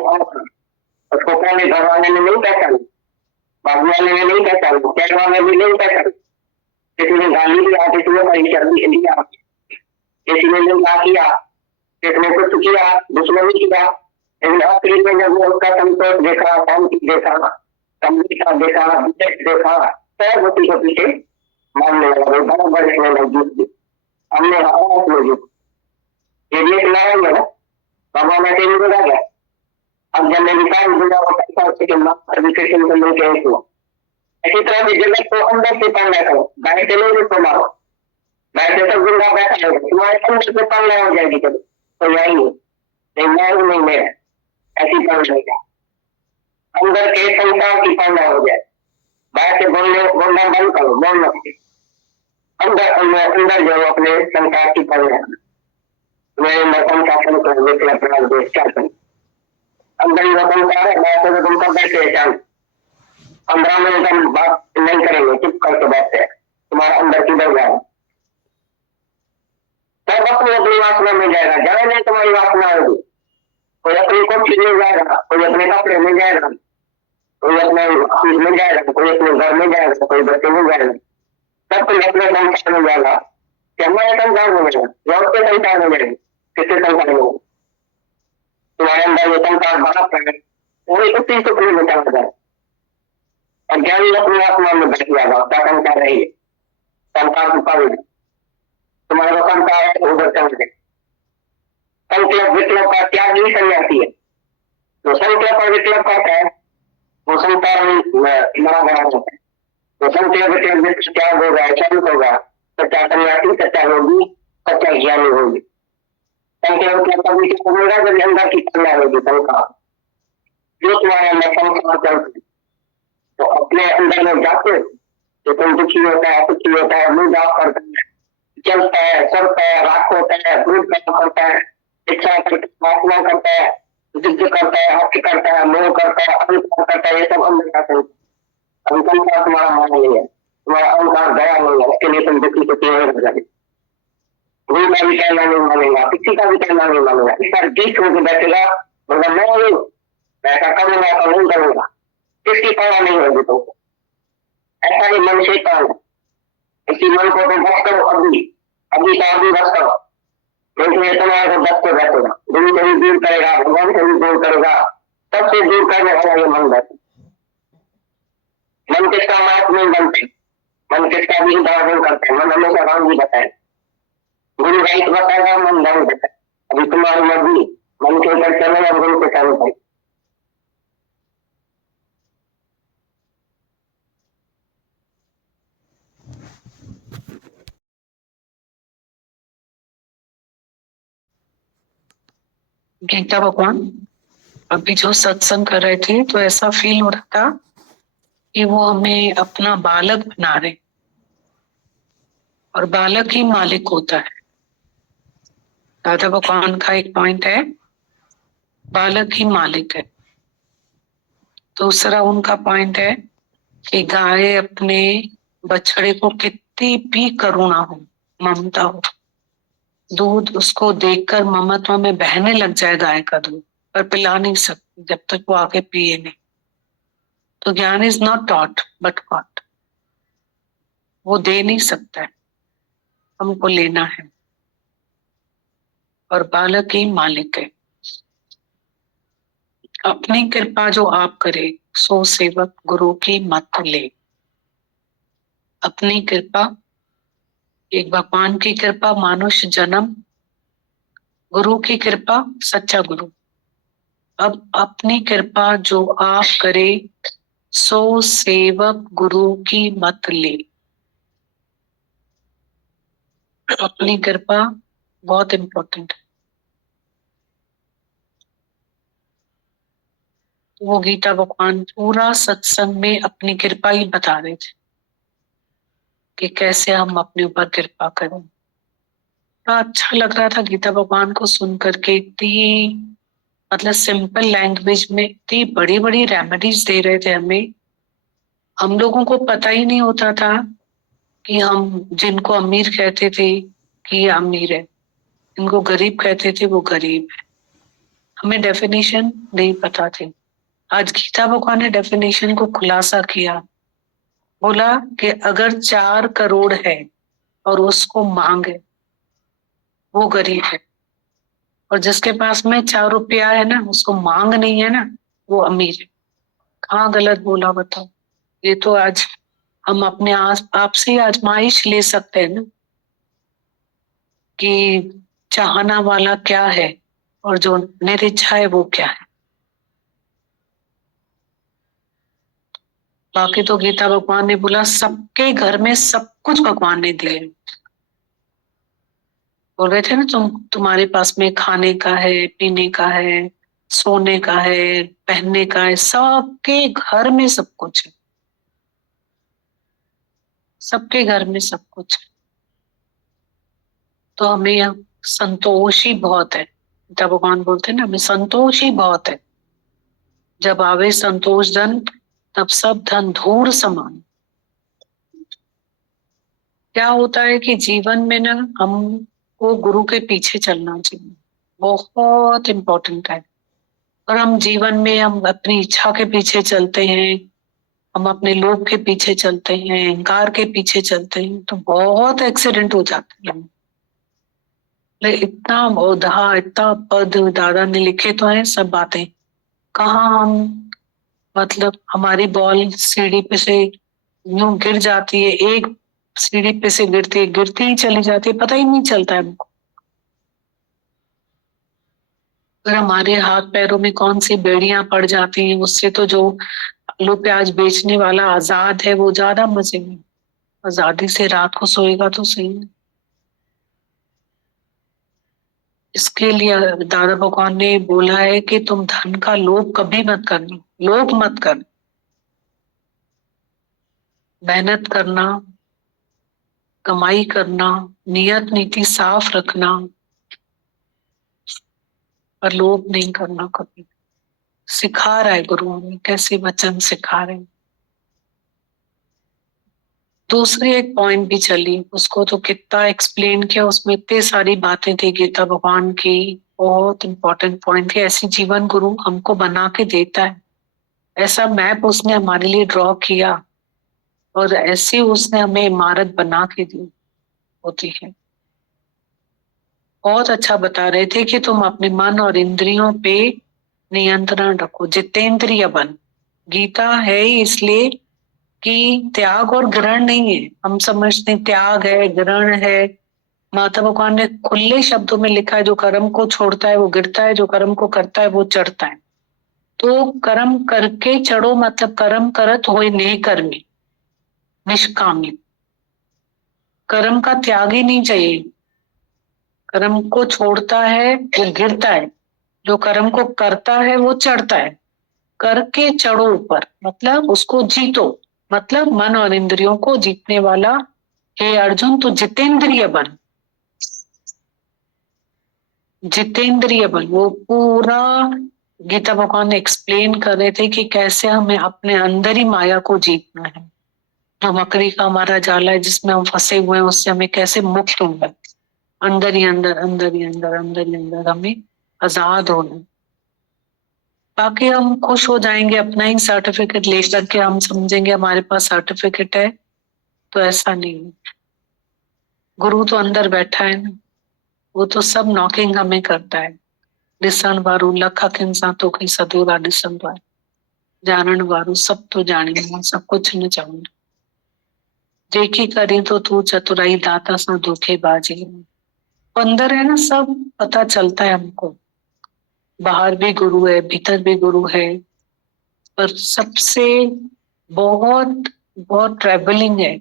उसको पहले घर वाले ने नहीं पहचाना, बाबू वाले ने नहीं पहचाना, कैद वाले भी नहीं पहचाना। किसी ने गाली दिया, किसी ने परीक्षा दिया, किसी ने निंदा किया, किसी ने कुछ किया, दुश्मनी किया, लेकिन आखिरी में जब वो उसका संतोष देखा, शांति देखा, गंभीरता देखा, विवेक देखा, सब उसी को पीछे मानने लगा। बराबर इसमें मौजूद हमने मौजूद ये भी एक लड़ाई है ना, भगवान ऐसे नहीं बोला गया। अब जब मैं विचार दुनिया को कैसा कृष्ण को लेके हुआ, इसी तरह से जगत को अंदर से पालना करो, बाहर से नहीं उसको मारो, बाहर से सब गुंडा बैठा है, तुम्हारे अंदर से पालना हो जाएगी कभी तो यही नहीं, मैं हूँ नहीं मेरा, ऐसी पाल जाएगा, अंदर के संसार की पालना हो जाए, बाहर से बोलना बंद करो, बोलना अंदर अंदर जो अपने संसार की पालना, मेरे मौसम शासन को देखना अपना देश शासन, अंदर ही संसार है, बाहर से तुम सब बैठे हैं शांत, 15 मिनट हम बात नहीं करेंगे, चुप करके बैठते हैं, तुम्हारा अंदर किधर जाएगा, तब अपनी अपनी वासना में जाएगा, जाए नहीं तुम्हारी वासना होगी, कोई अपनी कोठी में जाएगा, कोई अपने कपड़े में जाएगा, कोई अपने ऑफिस में जाएगा, कोई अपने घर में जाएगा, कोई बच्चे में जाएगा, सब कोई अपने संसार में जाएगा, हमारे संसार में जाएगा, जॉब के संसार में जाएगा, किसके संसार में, तुम्हारे अंदर ये संसार भरा है, वही उसी टुकड़े में चला जाए, और ज्ञानी अपने आत्मा में बैठ जाएगा, क्या संसार है ये, संसार छुपा हुआ, तुम्हारा संसार है उधर चल गए, संकल्प विकल्प का त्याग ही सन्यासी है, तो संकल्प और विकल्प करता है वो संसार में मरा गया होता है, तो संकल्प विकल्प त्याग होगा, शांत होगा, सच्चा सन्यासी, सच्चा योगी, सच्चा ज्ञानी होगी, संकल्प विकल्प कभी होगा जब अंदर की कन्या होगी, संसार जो तुम्हारे अंदर संसार चलती, तो अपने अंदर में जाते तो तुम दुखी होता है, सुखी होता है, मुंह जाप करता है, चलता है, चलता है, राख होता है, दूध पैदा करता है, इच्छा वासना करता है, जिद्द करता है, हक करता है, मोह करता है, अहंकार करता है, ये सब अंदर का अहंकार तुम्हारा मान नहीं है, तुम्हारा अहंकार गया नहीं है, इसके लिए तुम दुखी होती है, गुरु का भी कहना नहीं मानेगा, किसी का भी कहना नहीं मानेगा, इस बार गीत होकर बैठेगा, मतलब मैं ऐसा करूंगा ऐसा नहीं करूंगा, किसकी परवाह नहीं होगी तुमको, ऐसा ही मन से काम है, इसी मन को तुम बस करो, अभी अभी का अभी बस करो, क्योंकि तुम्हारे को बस को बैठेगा, गुरु से भी दूर करेगा, भगवान से भी दूर करेगा, सबसे दूर करने वाला ये मन बैठे, मन किसका मात नहीं बनते, मन किसका भी उदाहरण करते हैं, मन हमेशा राम जी बताए, गुरु राइट बताएगा, मन धर्म बताए, अभी तुम्हारी मर्जी, मन के ऊपर चले और गुरु के चालू करें, गीता भगवान अभी जो सत्संग कर रहे थे तो ऐसा फील हो रहा था कि वो हमें अपना बालक बना रहे, और बालक ही मालिक होता है। दादा भगवान का एक पॉइंट है, बालक ही मालिक है। दूसरा उनका पॉइंट है कि गाय अपने बछड़े को कितनी भी करुणा हो, ममता हो, दूध उसको देखकर ममत्व में बहने लग जाए गाय का दूध, पर पिला नहीं सकती जब तक वो आगे पिए नहीं। तो ज्ञान is not taught but got, वो दे नहीं सकता है, हमको लेना है, और बालक ही मालिक है। अपनी कृपा जो आप करे सो सेवक गुरु की मत ले। अपनी कृपा, एक भगवान की कृपा मानुष जन्म, गुरु की कृपा सच्चा गुरु। अब अपनी कृपा जो आप करे सो सेवक गुरु की मत ले। अपनी कृपा बहुत इंपॉर्टेंट है। वो गीता भगवान पूरा सत्संग में अपनी कृपा ही बता रहे थे कि कैसे हम अपने ऊपर कृपा करें। बड़ा अच्छा लग रहा था गीता भगवान को सुन करके, इतनी मतलब सिंपल लैंग्वेज में इतनी बड़ी बड़ी रेमेडीज दे रहे थे हमें। हम लोगों को पता ही नहीं होता था कि हम जिनको अमीर कहते थे कि ये अमीर है, इनको गरीब कहते थे वो गरीब है, हमें डेफिनेशन नहीं पता थी। आज गीता भगवान ने डेफिनेशन को खुलासा किया, बोला कि अगर 4 करोड़ है और उसको मांगे वो गरीब है, और जिसके पास में 4 रुपया है ना उसको मांग नहीं है ना वो अमीर है। कहाँ गलत बोला बताओ? ये तो आज हम अपने आप से आजमाइश ले सकते हैं ना कि चाहना वाला क्या है और जो निरिच्छा है वो क्या है। बाकी तो गीता भगवान ने बोला सबके घर में सब कुछ भगवान ने दिए। बोल रहे थे ना तुम्हारे पास में खाने का है, पीने का है, सोने का है, पहनने का है, सबके घर में सब कुछ है, सबके घर में सब कुछ है। तो हमें यहाँ संतोष ही बहुत है। गीता भगवान बोलते हैं ना, हमें संतोष ही बहुत है। जब आवे संतोष धन, तब सब धन धूल समान। क्या होता है कि जीवन में ना हमको गुरु के पीछे चलना चाहिए, बहुत इम्पोर्टेंट है। और हम जीवन में हम अपनी इच्छा के पीछे चलते हैं, हम अपने लोभ के पीछे चलते हैं, अहंकार के पीछे चलते हैं, तो बहुत एक्सीडेंट हो जाते हैं। इतना औधा, इतना पद दादा ने लिखे तो है सब बातें, कहाँ हम मतलब हमारी बॉल सीढ़ी पे से यूं गिर जाती है, एक सीढ़ी पे से गिरती ही चली जाती है, पता ही नहीं चलता है हमको। अगर हमारे हाथ पैरों में कौन सी बेड़ियां पड़ जाती हैं, उससे तो जो आलू प्याज बेचने वाला आजाद है वो ज्यादा मजे में, आजादी से रात को सोएगा तो सही है। इसके लिए दादा भगवान ने बोला है कि तुम धन का लोभ कभी मत करना, लोभ मत कर, मेहनत करना, कमाई करना, नियत नीति साफ रखना, पर लोभ नहीं करना कभी। सिखा रहा है गुरु हमें, कैसे वचन सिखा रहे हैं। दूसरी एक पॉइंट भी चली, उसको तो कितना एक्सप्लेन किया, उसमें इतनी सारी बातें थी गीता भगवान की, बहुत इंपॉर्टेंट पॉइंट थी। ऐसी जीवन गुरु हमको बना के देता है, ऐसा मैप उसने हमारे लिए ड्रॉ किया और ऐसी उसने हमें इमारत बना के दी होती है। बहुत अच्छा बता रहे थे कि तुम अपने मन और इंद्रियों पे नियंत्रण रखो, जितेंद्रिय बन। गीता है ही इसलिए कि त्याग और ग्रहण नहीं है। हम समझते हैं त्याग है, ग्रहण है। माता भगवान ने खुले शब्दों में लिखा है, जो कर्म को छोड़ता है वो गिरता है, जो कर्म को करता है वो चढ़ता है। तो कर्म करके चढ़ो, मतलब कर्म करत होए नहीं कर्मी, निष्कामी। कर्म का त्याग ही नहीं चाहिए। कर्म को छोड़ता है वो गिरता है, जो कर्म को करता है वो चढ़ता है। करके चढ़ो ऊपर, मतलब उसको जीतो, मतलब मन और इंद्रियों को जीतने वाला हे अर्जुन तो जितेंद्रिय बन। जितेंद्रिय बन वो पूरा गीता भगवान ने एक्सप्लेन कर रहे थे कि कैसे हमें अपने अंदर ही माया को जीतना है। जो मकड़ी का हमारा जाला है जिसमें हम फंसे हुए हैं, उससे हमें कैसे मुक्त होना है। अंदर ही अंदर, अंदर ही अंदर, अंदर ही अंदर हमें आजाद होना है। बाकी हम खुश हो जाएंगे अपना ही सर्टिफिकेट लेकर के, हम समझेंगे हमारे पास सर्टिफिकेट है, तो ऐसा नहीं है। गुरु तो अंदर बैठा है ना, वो तो सब नॉकिंग हमें करता है। दिसन वारू लख इंसान तो कहीं सदूरा दिसन वार जानन वारू सब तो जाने, सब कुछ न चाहूँ देखी करी तो तू चतुराई दाता सा धोखेबाजी। अंदर है ना, सब पता चलता है हमको। बाहर भी गुरु है, भीतर भी गुरु है, पर सबसे बहुत बहुत ट्रैवलिंग है।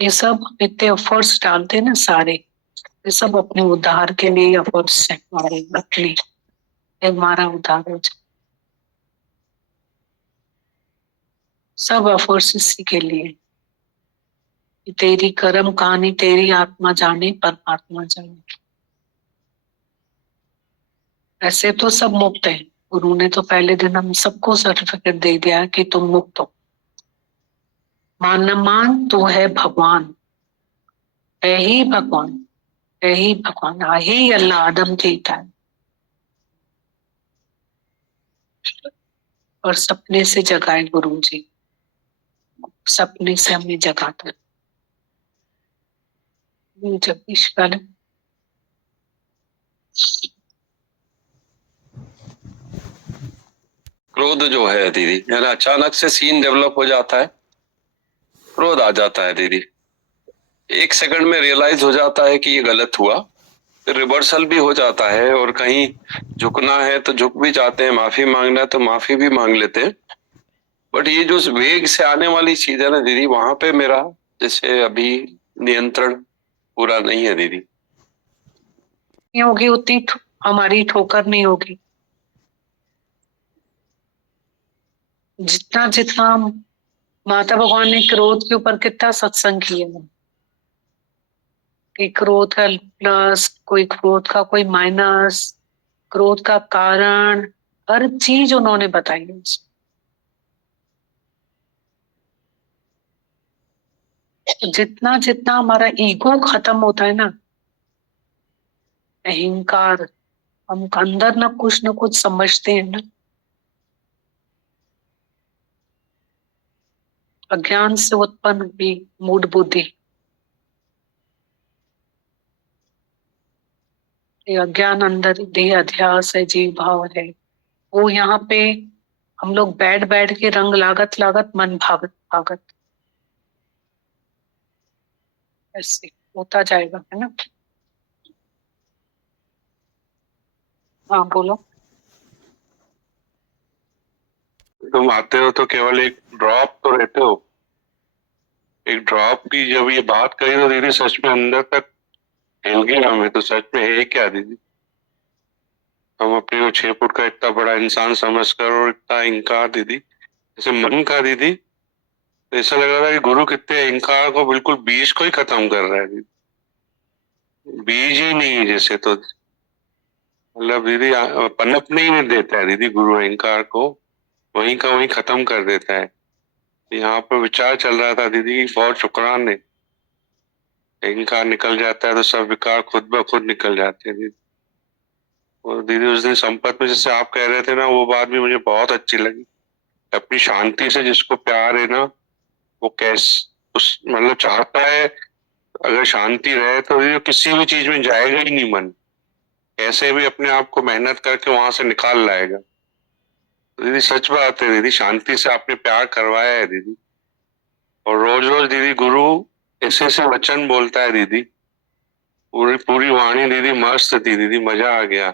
ये सब इतने एफर्ट्स डालते हैं ना सारे, ये सब अपने उद्धार के लिए एफर्ट्स है हमारे, अपने हमारा उद्धार हो जाए, सब एफर्ट्स इसी के लिए। तेरी कर्म कहानी तेरी आत्मा जाने, परमात्मा जाने। ऐसे तो सब मुक्त है, गुरु ने तो पहले दिन हम सबको सर्टिफिकेट दे दिया कि तुम मुक्त हो। मान न मान तू है भगवान, है ही भगवान, है ही भगवान, ही अल्लाह आदम जीता है। और सपने से जगाए गुरु जी, सपने से हमें जगाता है जगदीश्वर। क्रोध जो है दीदी, यानी अचानक से सीन डेवलप हो जाता है, क्रोध आ जाता है दीदी, एक सेकंड में रियलाइज हो जाता है कि ये गलत हुआ, फिर रिवर्सल भी हो जाता है, और कहीं झुकना है तो झुक भी जाते हैं, माफी मांगना है तो माफी भी मांग लेते हैं, बट ये जो वेग से आने वाली चीज है ना दीदी, वहां पे मेरा जैसे अभी नियंत्रण पूरा नहीं है दीदी। नहीं होगी उतनी हमारी ठोकर नहीं होगी। जितना जितना माता भगवान ने क्रोध के ऊपर कितना सत्संग किया है कि क्रोध का प्लस, कोई क्रोध का कोई माइनस, क्रोध का कारण, हर चीज उन्होंने बताई है। जितना जितना हमारा ईगो खत्म होता है ना, अहंकार, हम अंदर ना कुछ समझते हैं ना, अज्ञान से उत्पन्न भी मूढ़ बुद्धि, ये अज्ञान अंदर देह अध्यास है, जीव भाव है, वो यहाँ पे हम लोग बैठ बैठ के रंग लागत लागत मन भागत भागत ऐसे होता जाएगा, है ना। हाँ बोलो। तुम आते हो तो केवल एक ड्रॉप तो रहते हो, एक ड्रॉप की जब ये बात कही तो दीदी सच में अंदर तक हिल गया हमें। तो सच में है क्या दीदी? हम अपने को 6 फुट का इतना बड़ा इंसान समझकर और इतना अहंकार दीदी, जैसे मन का दीदी, तो ऐसा लग रहा था कि गुरु कितने अहंकार को बिल्कुल बीज को ही खत्म कर रहा है दीदी, बीज ही नहीं है जैसे। तो मतलब दीदी पनपने ही नहीं देता है दीदी गुरु अहंकार को, वहीं का वहीं खत्म कर देता है। यहाँ पर विचार चल रहा था दीदी, बहुत शुक्रान है, अहंकार निकल जाता है तो सब विकार खुद ब खुद निकल जाते हैं दीदी। और दीदी उस दिन संपत में जैसे आप कह रहे थे ना, वो बात भी मुझे बहुत अच्छी लगी। अपनी शांति से जिसको प्यार है ना, वो कैस उस मतलब चाहता है अगर शांति रहे तो ये किसी भी चीज में जाएगा ही नहीं मन, कैसे भी अपने आप को मेहनत करके वहां से निकाल लाएगा। दीदी सच बात है दीदी, शांति से आपने प्यार करवाया है दीदी। और रोज रोज दीदी गुरु ऐसे ऐसे वचन बोलता है दीदी, पूरी पूरी वाणी दीदी मस्त थी दीदी, मजा आ गया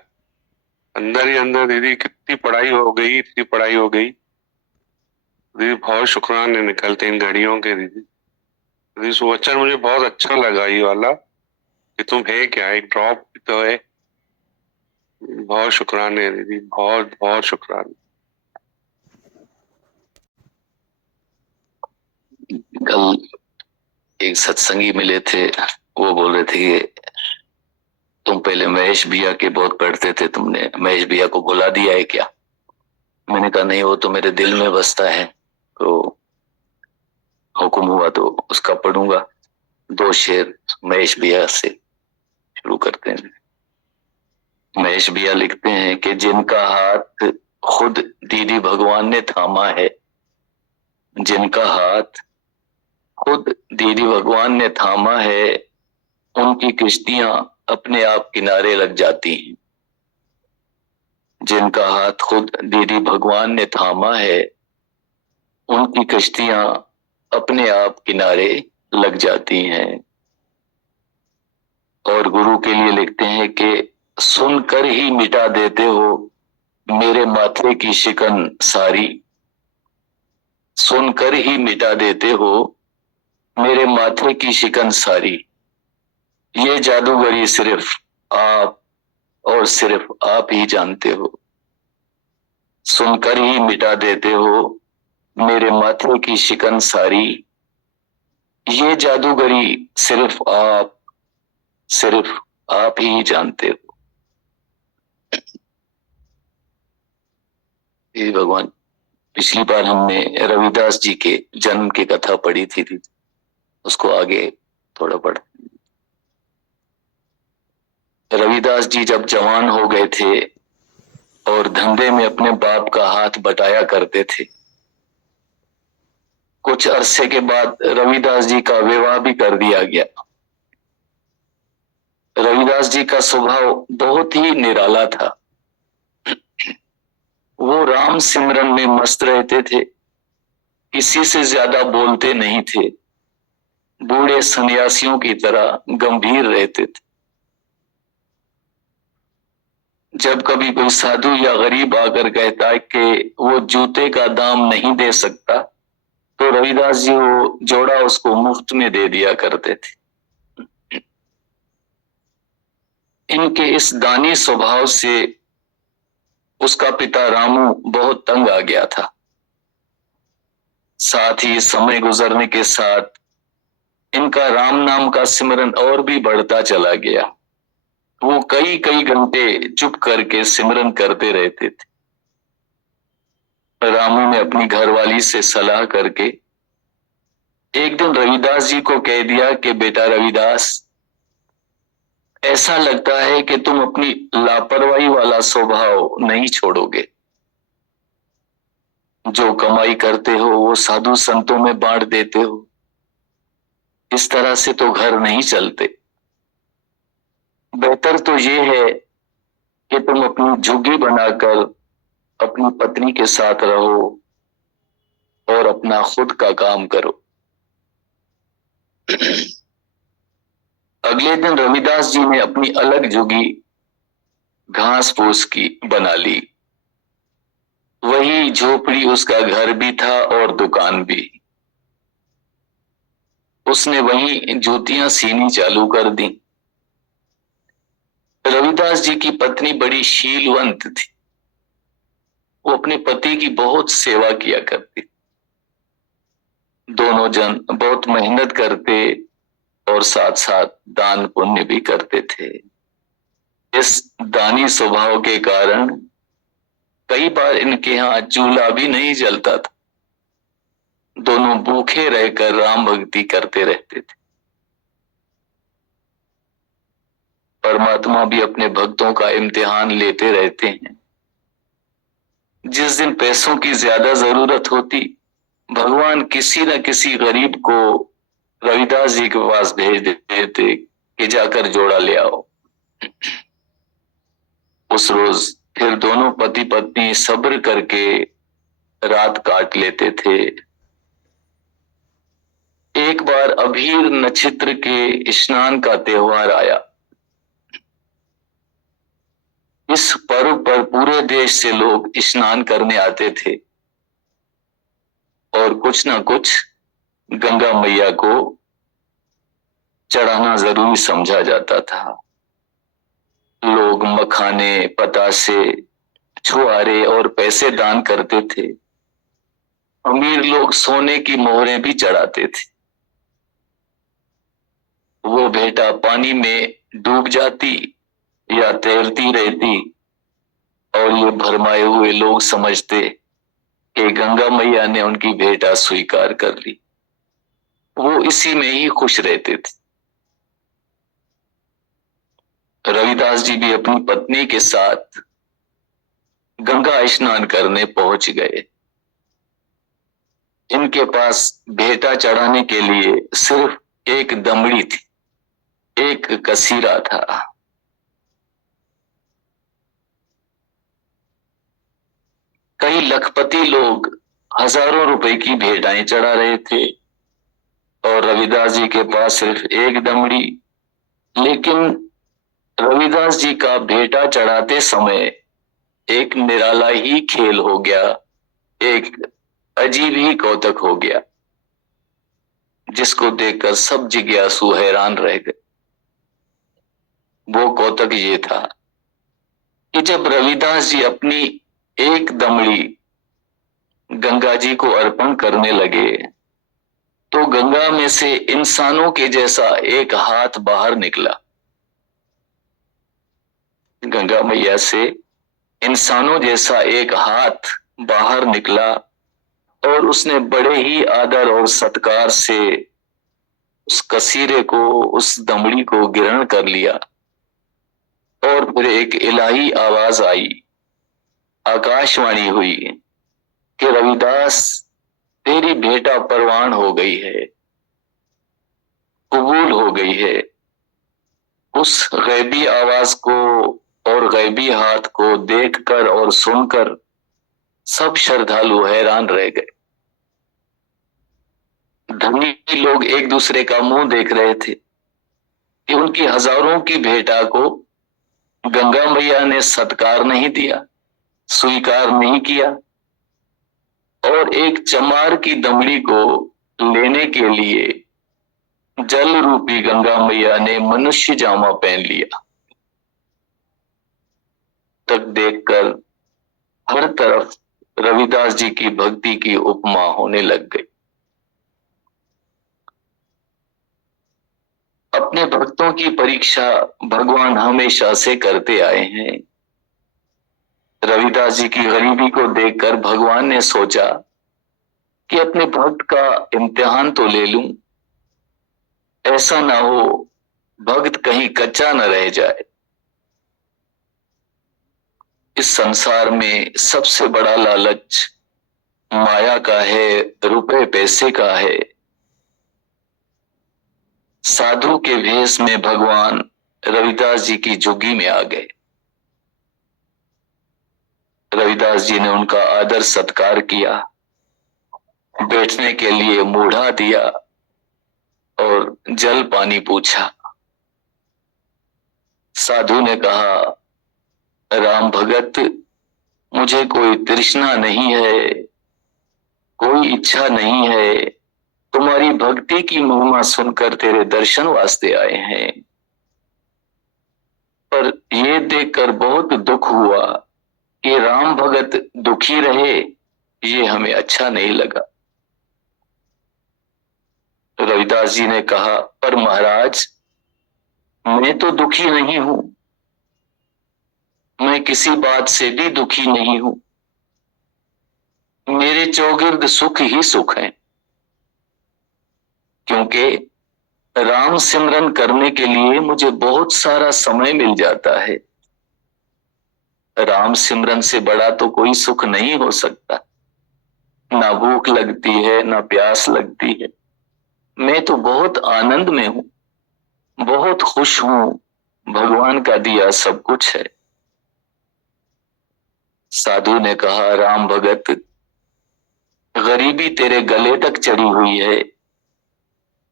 अंदर ही अंदर दीदी। कितनी पढ़ाई हो गई, इतनी पढ़ाई हो गई दीदी, बहुत शुक्राने निकलते इन घड़ियों के दीदी। दीदी वो वचन मुझे बहुत अच्छा लगा ये वाला कि तुम है क्या, एक ड्रॉप तो है। बहुत शुक्राने दीदी, बहुत बहुत शुक्राने। कल एक सत्संगी मिले थे, वो बोल रहे थे कि तुम पहले महेश भैया के बहुत पढ़ते थे, तुमने महेश भैया को बुला दिया है क्या? मैंने कहा नहीं, वो तो मेरे दिल में बसता है, तो हुक्म हुआ तो उसका पढ़ूंगा। 2 शेर महेश भैया से शुरू करते हैं। महेश भैया लिखते हैं कि जिनका हाथ खुद दीदी भगवान ने थामा है, जिनका हाथ खुद दीदी भगवान ने थामा है, उनकी किश्तियां अपने आप किनारे लग जाती हैं। जिनका हाथ खुद दीदी भगवान ने थामा है, उनकी किश्तियां अपने आप किनारे लग जाती हैं। और गुरु के लिए लिखते हैं कि सुनकर ही मिटा देते हो मेरे माथे की शिकन सारी, सुनकर ही मिटा देते हो मेरे माथे की शिकन सारी। ये जादूगरी सिर्फ आप और सिर्फ आप ही जानते हो, सुनकर ही मिटा देते हो मेरे माथे की शिकन सारी। ये जादूगरी सिर्फ आप ही जानते हो। ये भगवान, पिछली बार हमने रविदास जी के जन्म की कथा पढ़ी थी, उसको आगे थोड़ा पढ़। रविदास जी जब जवान हो गए थे और धंधे में अपने बाप का हाथ बटाया करते थे, कुछ अरसे के बाद रविदास जी का विवाह भी कर दिया गया। रविदास जी का स्वभाव बहुत ही निराला था, वो राम सिमरन में मस्त रहते थे, किसी से ज्यादा बोलते नहीं थे, बूढ़े सन्यासियों की तरह गंभीर रहते थे। जब कभी कोई साधु या गरीब आकर कहता है कि वो जूते का दाम नहीं दे सकता, तो रविदास जी वो जोड़ा उसको मुफ्त में दे दिया करते थे। इनके इस दानी स्वभाव से उसका पिता रामू बहुत तंग आ गया था। साथ ही समय गुजरने के साथ इनका राम नाम का सिमरन और भी बढ़ता चला गया। वो कई कई घंटे चुप करके सिमरन करते रहते थे। रामू ने अपनी घरवाली से सलाह करके एक दिन रविदास जी को कह दिया कि बेटा रविदास, ऐसा लगता है कि तुम अपनी लापरवाही वाला स्वभाव नहीं छोड़ोगे। जो कमाई करते हो वो साधु संतों में बांट देते हो। इस तरह से तो घर नहीं चलते। बेहतर तो ये है कि तुम अपनी झुग्गी बनाकर अपनी पत्नी के साथ रहो और अपना खुद का काम करो। अगले दिन रविदास जी ने अपनी अलग झुग्गी घास फूस की बना ली। वही झोपड़ी उसका घर भी था और दुकान भी। उसने वहीं जूतियां सीनी चालू कर दी। रविदास जी की पत्नी बड़ी शीलवंत थी। वो अपने पति की बहुत सेवा किया करती। दोनों जन बहुत मेहनत करते और साथ साथ दान पुण्य भी करते थे। इस दानी स्वभाव के कारण कई बार इनके यहाँ चूल्हा भी नहीं जलता था। दोनों भूखे रहकर राम भक्ति करते रहते थे। परमात्मा भी अपने भक्तों का इम्तिहान लेते रहते हैं। जिस दिन पैसों की ज्यादा जरूरत होती, भगवान किसी न किसी गरीब को रविदास जी के पास भेज देते थे कि जाकर जोड़ा ले आओ। उस रोज फिर दोनों पति पत्नी सब्र करके रात काट लेते थे। एक बार अभीर नक्षत्र के स्नान का त्योहार आया। इस पर्व पर पूरे देश से लोग स्नान करने आते थे और कुछ ना कुछ गंगा मैया को चढ़ाना जरूरी समझा जाता था। लोग मखाने, पतासे, छुआरे और पैसे दान करते थे। अमीर लोग सोने की मोहरें भी चढ़ाते थे। वो भेंटा पानी में डूब जाती या तैरती रहती और ये भरमाए हुए लोग समझते कि गंगा मैया ने उनकी भेंटा स्वीकार कर ली। वो इसी में ही खुश रहते थे। रविदास जी भी अपनी पत्नी के साथ गंगा स्नान करने पहुंच गए। इनके पास भेंटा चढ़ाने के लिए सिर्फ एक दमड़ी थी, एक कसीरा था। कई लखपति लोग हजारों रुपए की भेंटाएं चढ़ा रहे थे और रविदास जी के पास सिर्फ एक दमड़ी। लेकिन रविदास जी का भेंटा चढ़ाते समय एक निराला ही खेल हो गया, एक अजीब ही कौतक हो गया, जिसको देखकर सब जिज्ञासु हैरान रह गए। वो कौतक ये था कि जब रविदास जी अपनी एक दमड़ी गंगा जी को अर्पण करने लगे तो गंगा में से इंसानों के जैसा एक हाथ बाहर निकला। गंगा मैया से इंसानों जैसा एक हाथ बाहर निकला और उसने बड़े ही आदर और सत्कार से उस कसीरे को, उस दमड़ी को ग्रहण कर लिया। और फिर एक इलाही आवाज आई, आकाशवाणी हुई कि रविदास, तेरी भेंटा परवान हो गई है, कबूल हो गई है। उस गैबी आवाज को और गैबी हाथ को देखकर और सुनकर सब श्रद्धालु हैरान रह गए। धनी लोग एक दूसरे का मुंह देख रहे थे कि उनकी हजारों की भेंटा को गंगा मैया ने सत्कार नहीं दिया, स्वीकार नहीं किया, और एक चमार की दमड़ी को लेने के लिए जल रूपी गंगा मैया ने मनुष्य जामा पहन लिया। तक देखकर हर तरफ रविदास जी की भक्ति की उपमा होने लग गई। अपने भक्तों की परीक्षा भगवान हमेशा से करते आए हैं। रविदास जी की गरीबी को देखकर भगवान ने सोचा कि अपने भक्त का इम्तिहान तो ले लूं, ऐसा ना हो भक्त कहीं कच्चा न रह जाए। इस संसार में सबसे बड़ा लालच माया का है, रुपए पैसे का है। साधु के भेष में भगवान रविदास जी की झुग्गी में आ गए। रविदास जी ने उनका आदर सत्कार किया, बैठने के लिए मूढ़ा दिया और जल पानी पूछा। साधु ने कहा, राम भगत, मुझे कोई तृष्णा नहीं है, कोई इच्छा नहीं है, तुम्हारी भक्ति की महिमा सुनकर तेरे दर्शन वास्ते आए हैं। पर ये देखकर बहुत दुख हुआ कि राम भगत दुखी रहे, ये हमें अच्छा नहीं लगा। रविदास जी ने कहा, पर महाराज, मैं तो दुखी नहीं हूं, मैं किसी बात से भी दुखी नहीं हूं, मेरे चौगिर्द सुख ही सुख हैं। क्योंकि राम सिमरन करने के लिए मुझे बहुत सारा समय मिल जाता है। राम सिमरन से बड़ा तो कोई सुख नहीं हो सकता। ना भूख लगती है, ना प्यास लगती है। मैं तो बहुत आनंद में हूं, बहुत खुश हूं, भगवान का दिया सब कुछ है। साधु ने कहा, राम भगत, गरीबी तेरे गले तक चढ़ी हुई है,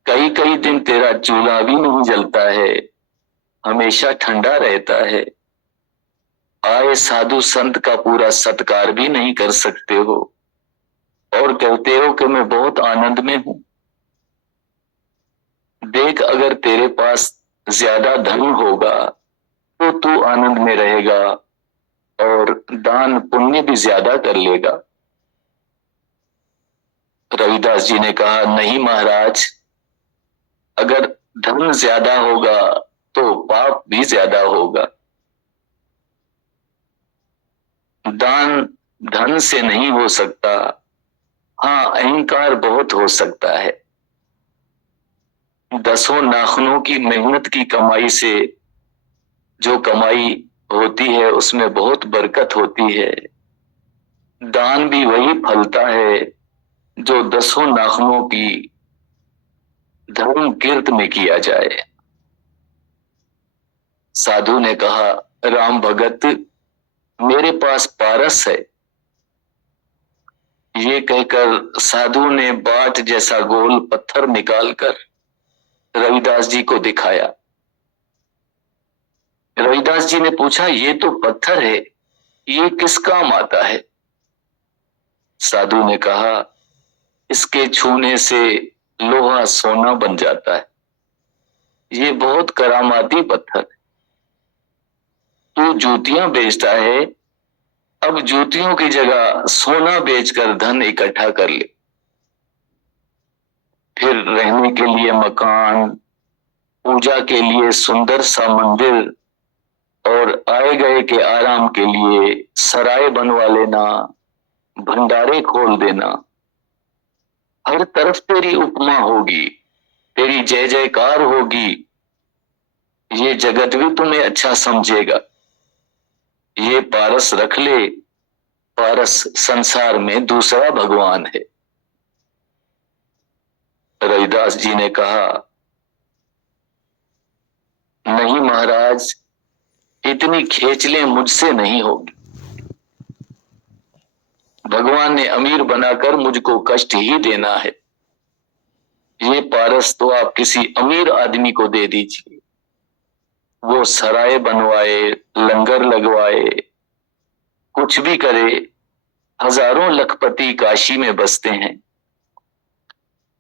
कई कई दिन तेरा चूल्हा भी नहीं जलता है, हमेशा ठंडा रहता है। आए साधु संत का पूरा सत्कार भी नहीं कर सकते हो और कहते हो कि मैं बहुत आनंद में हूं। देख, अगर तेरे पास ज्यादा धन होगा तो तू आनंद में रहेगा और दान पुण्य भी ज्यादा कर लेगा। रविदास जी ने कहा, नहीं महाराज, अगर धन ज्यादा होगा तो पाप भी ज्यादा होगा। दान धन से नहीं हो सकता, हाँ अहंकार बहुत हो सकता है। 10 नाखूनों की मेहनत की कमाई से जो कमाई होती है उसमें बहुत बरकत होती है। दान भी वही फलता है जो 10 नाखूनों की धर्म कीर्त में किया जाए। साधु ने कहा, राम भगत, मेरे पास पारस है। ये कहकर साधु ने बाट जैसा गोल पत्थर निकालकर रविदास जी को दिखाया। रविदास जी ने पूछा, ये तो पत्थर है, ये किस काम आता है? साधु ने कहा, इसके छूने से लोहा सोना बन जाता है, ये बहुत करामाती पत्थर है। तू जूतियां बेचता है, अब जूतियों की जगह सोना बेचकर धन इकट्ठा कर ले, फिर रहने के लिए मकान, पूजा के लिए सुंदर सा मंदिर और आए गए के आराम के लिए सराय बनवा लेना, भंडारे खोल देना। हर तरफ तेरी उपमा होगी, तेरी जय जयकार होगी, ये जगत भी तुम्हें अच्छा समझेगा। ये पारस रख ले, पारस संसार में दूसरा भगवान है। रविदास जी ने कहा, नहीं महाराज, इतनी खेचलें मुझसे नहीं होगी। भगवान ने अमीर बनाकर मुझको कष्ट ही देना है। ये पारस तो आप किसी अमीर आदमी को दे दीजिए, वो सराय बनवाए, लंगर लगवाए, कुछ भी करे, हजारों लखपति काशी में बसते हैं।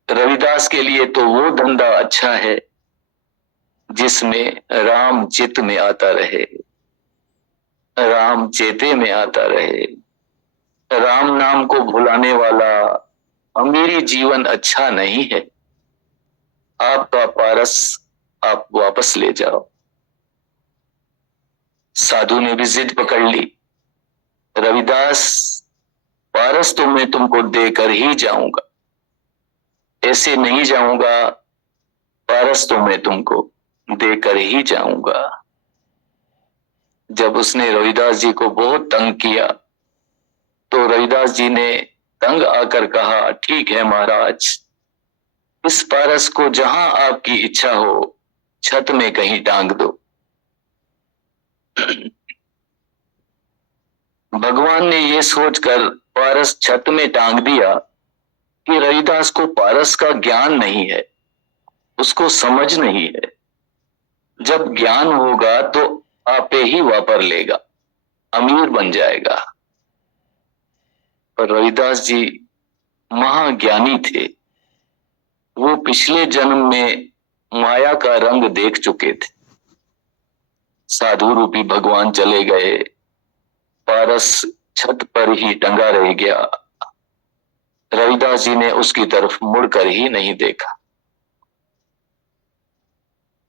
रविदास के लिए तो वो धंधा अच्छा है जिसमें राम चित्त में आता रहे, राम चेते में आता रहे। राम नाम को भुलाने वाला अमीरी जीवन अच्छा नहीं है। आपका पारस आप वापस ले जाओ। साधु ने भी जिद पकड़ ली, रविदास पारस तो मैं तुमको देकर ही जाऊंगा, ऐसे नहीं जाऊंगा, पारस तो मैं तुमको देकर ही जाऊंगा। जब उसने रविदास जी को बहुत तंग किया तो रविदास जी ने तंग आकर कहा, ठीक है महाराज, इस पारस को जहां आपकी इच्छा हो छत में कहीं टांग दो। भगवान ने ये सोचकर पारस छत में टांग दिया कि रविदास को पारस का ज्ञान नहीं है, उसको समझ नहीं है। जब ज्ञान होगा तो आपे ही वापर लेगा, अमीर बन जाएगा। पर रविदास जी महाज्ञानी थे, वो पिछले जन्म में माया का रंग देख चुके थे। साधु रूपी भगवान चले गए, पारस छत पर ही टंगा रह गया। रविदास जी ने उसकी तरफ मुड़कर ही नहीं देखा।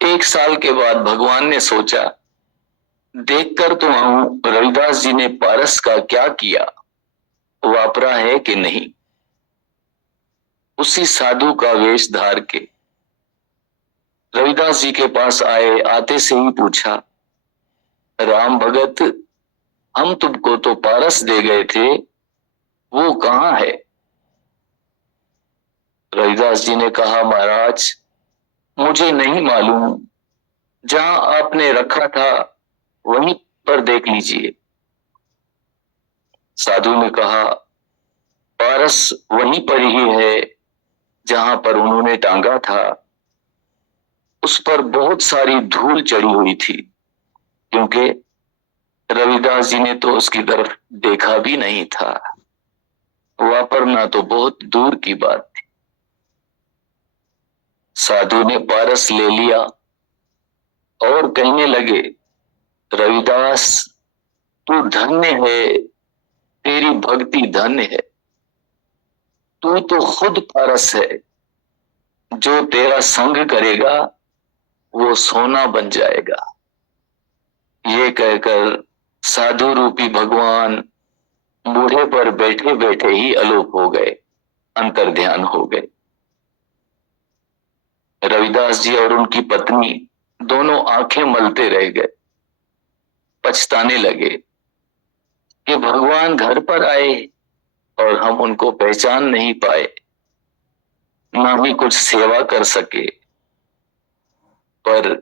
1 साल के बाद भगवान ने सोचा, देखकर तो आऊं रविदास जी ने पारस का क्या किया, वापरा है कि नहीं। उसी साधु का वेश धार के रविदास जी के पास आए। आते से ही पूछा, राम भगत, हम तुमको तो पारस दे गए थे, वो कहाँ है? रविदास जी ने कहा, महाराज मुझे नहीं मालूम, जहां आपने रखा था वहीं पर देख लीजिए। साधु ने कहा, पारस वहीं पर ही है जहां पर उन्होंने टांगा था। उस पर बहुत सारी धूल चढ़ी हुई थी, क्योंकि रविदास जी ने तो उसकी तरफ देखा भी नहीं था। वापरना तो बहुत दूर की बात थी। साधु ने पारस ले लिया और कहने लगे, रविदास तू धन्य है, तेरी भक्ति धन्य है, तू तो खुद पारस है, जो तेरा संग करेगा वो सोना बन जाएगा। ये कहकर साधु रूपी भगवान बूढ़े पर बैठे बैठे ही अलोप हो गए, अंतर ध्यान हो गए। रविदास जी और उनकी पत्नी दोनों आंखें मलते रह गए, पछताने लगे कि भगवान घर पर आए और हम उनको पहचान नहीं पाए, ना ही कुछ सेवा कर सके। पर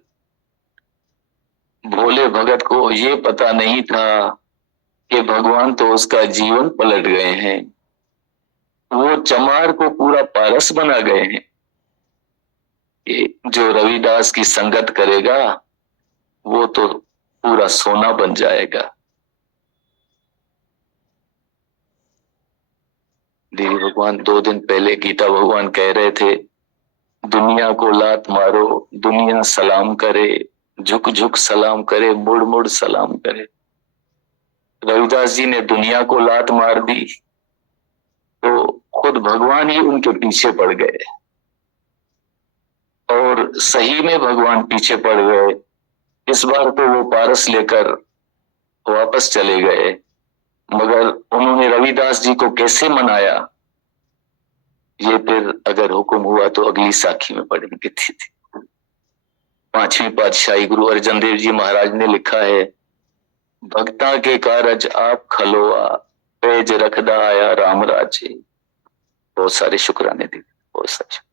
भोले भगत को ये पता नहीं था कि भगवान तो उसका जीवन पलट गए हैं, वो चमार को पूरा पारस बना गए हैं। जो रविदास की संगत करेगा वो तो पूरा सोना बन जाएगा। देवी भगवान 2 दिन पहले गीता भगवान कह रहे थे, दुनिया को लात मारो, दुनिया सलाम करे, झुक झुक सलाम करे, मुड़ मुड़ सलाम करे। रविदास जी ने दुनिया को लात मार दी तो खुद भगवान ही उनके पीछे पड़ गए, और सही में भगवान पीछे पड़ गए। इस बार तो वो पारस लेकर वापस चले गए, मगर उन्होंने रविदास जी को कैसे मनाया, ये फिर अगर हुक्म हुआ तो अगली साखी में पढ़ेंगे। 5वीं पातशाही गुरु अर्जन देव जी महाराज ने लिखा है, भक्ता के कारज आप खलोआ, पेज रखदा आया राम राजे। बहुत सारे शुक्राने दी, बहुत सारे।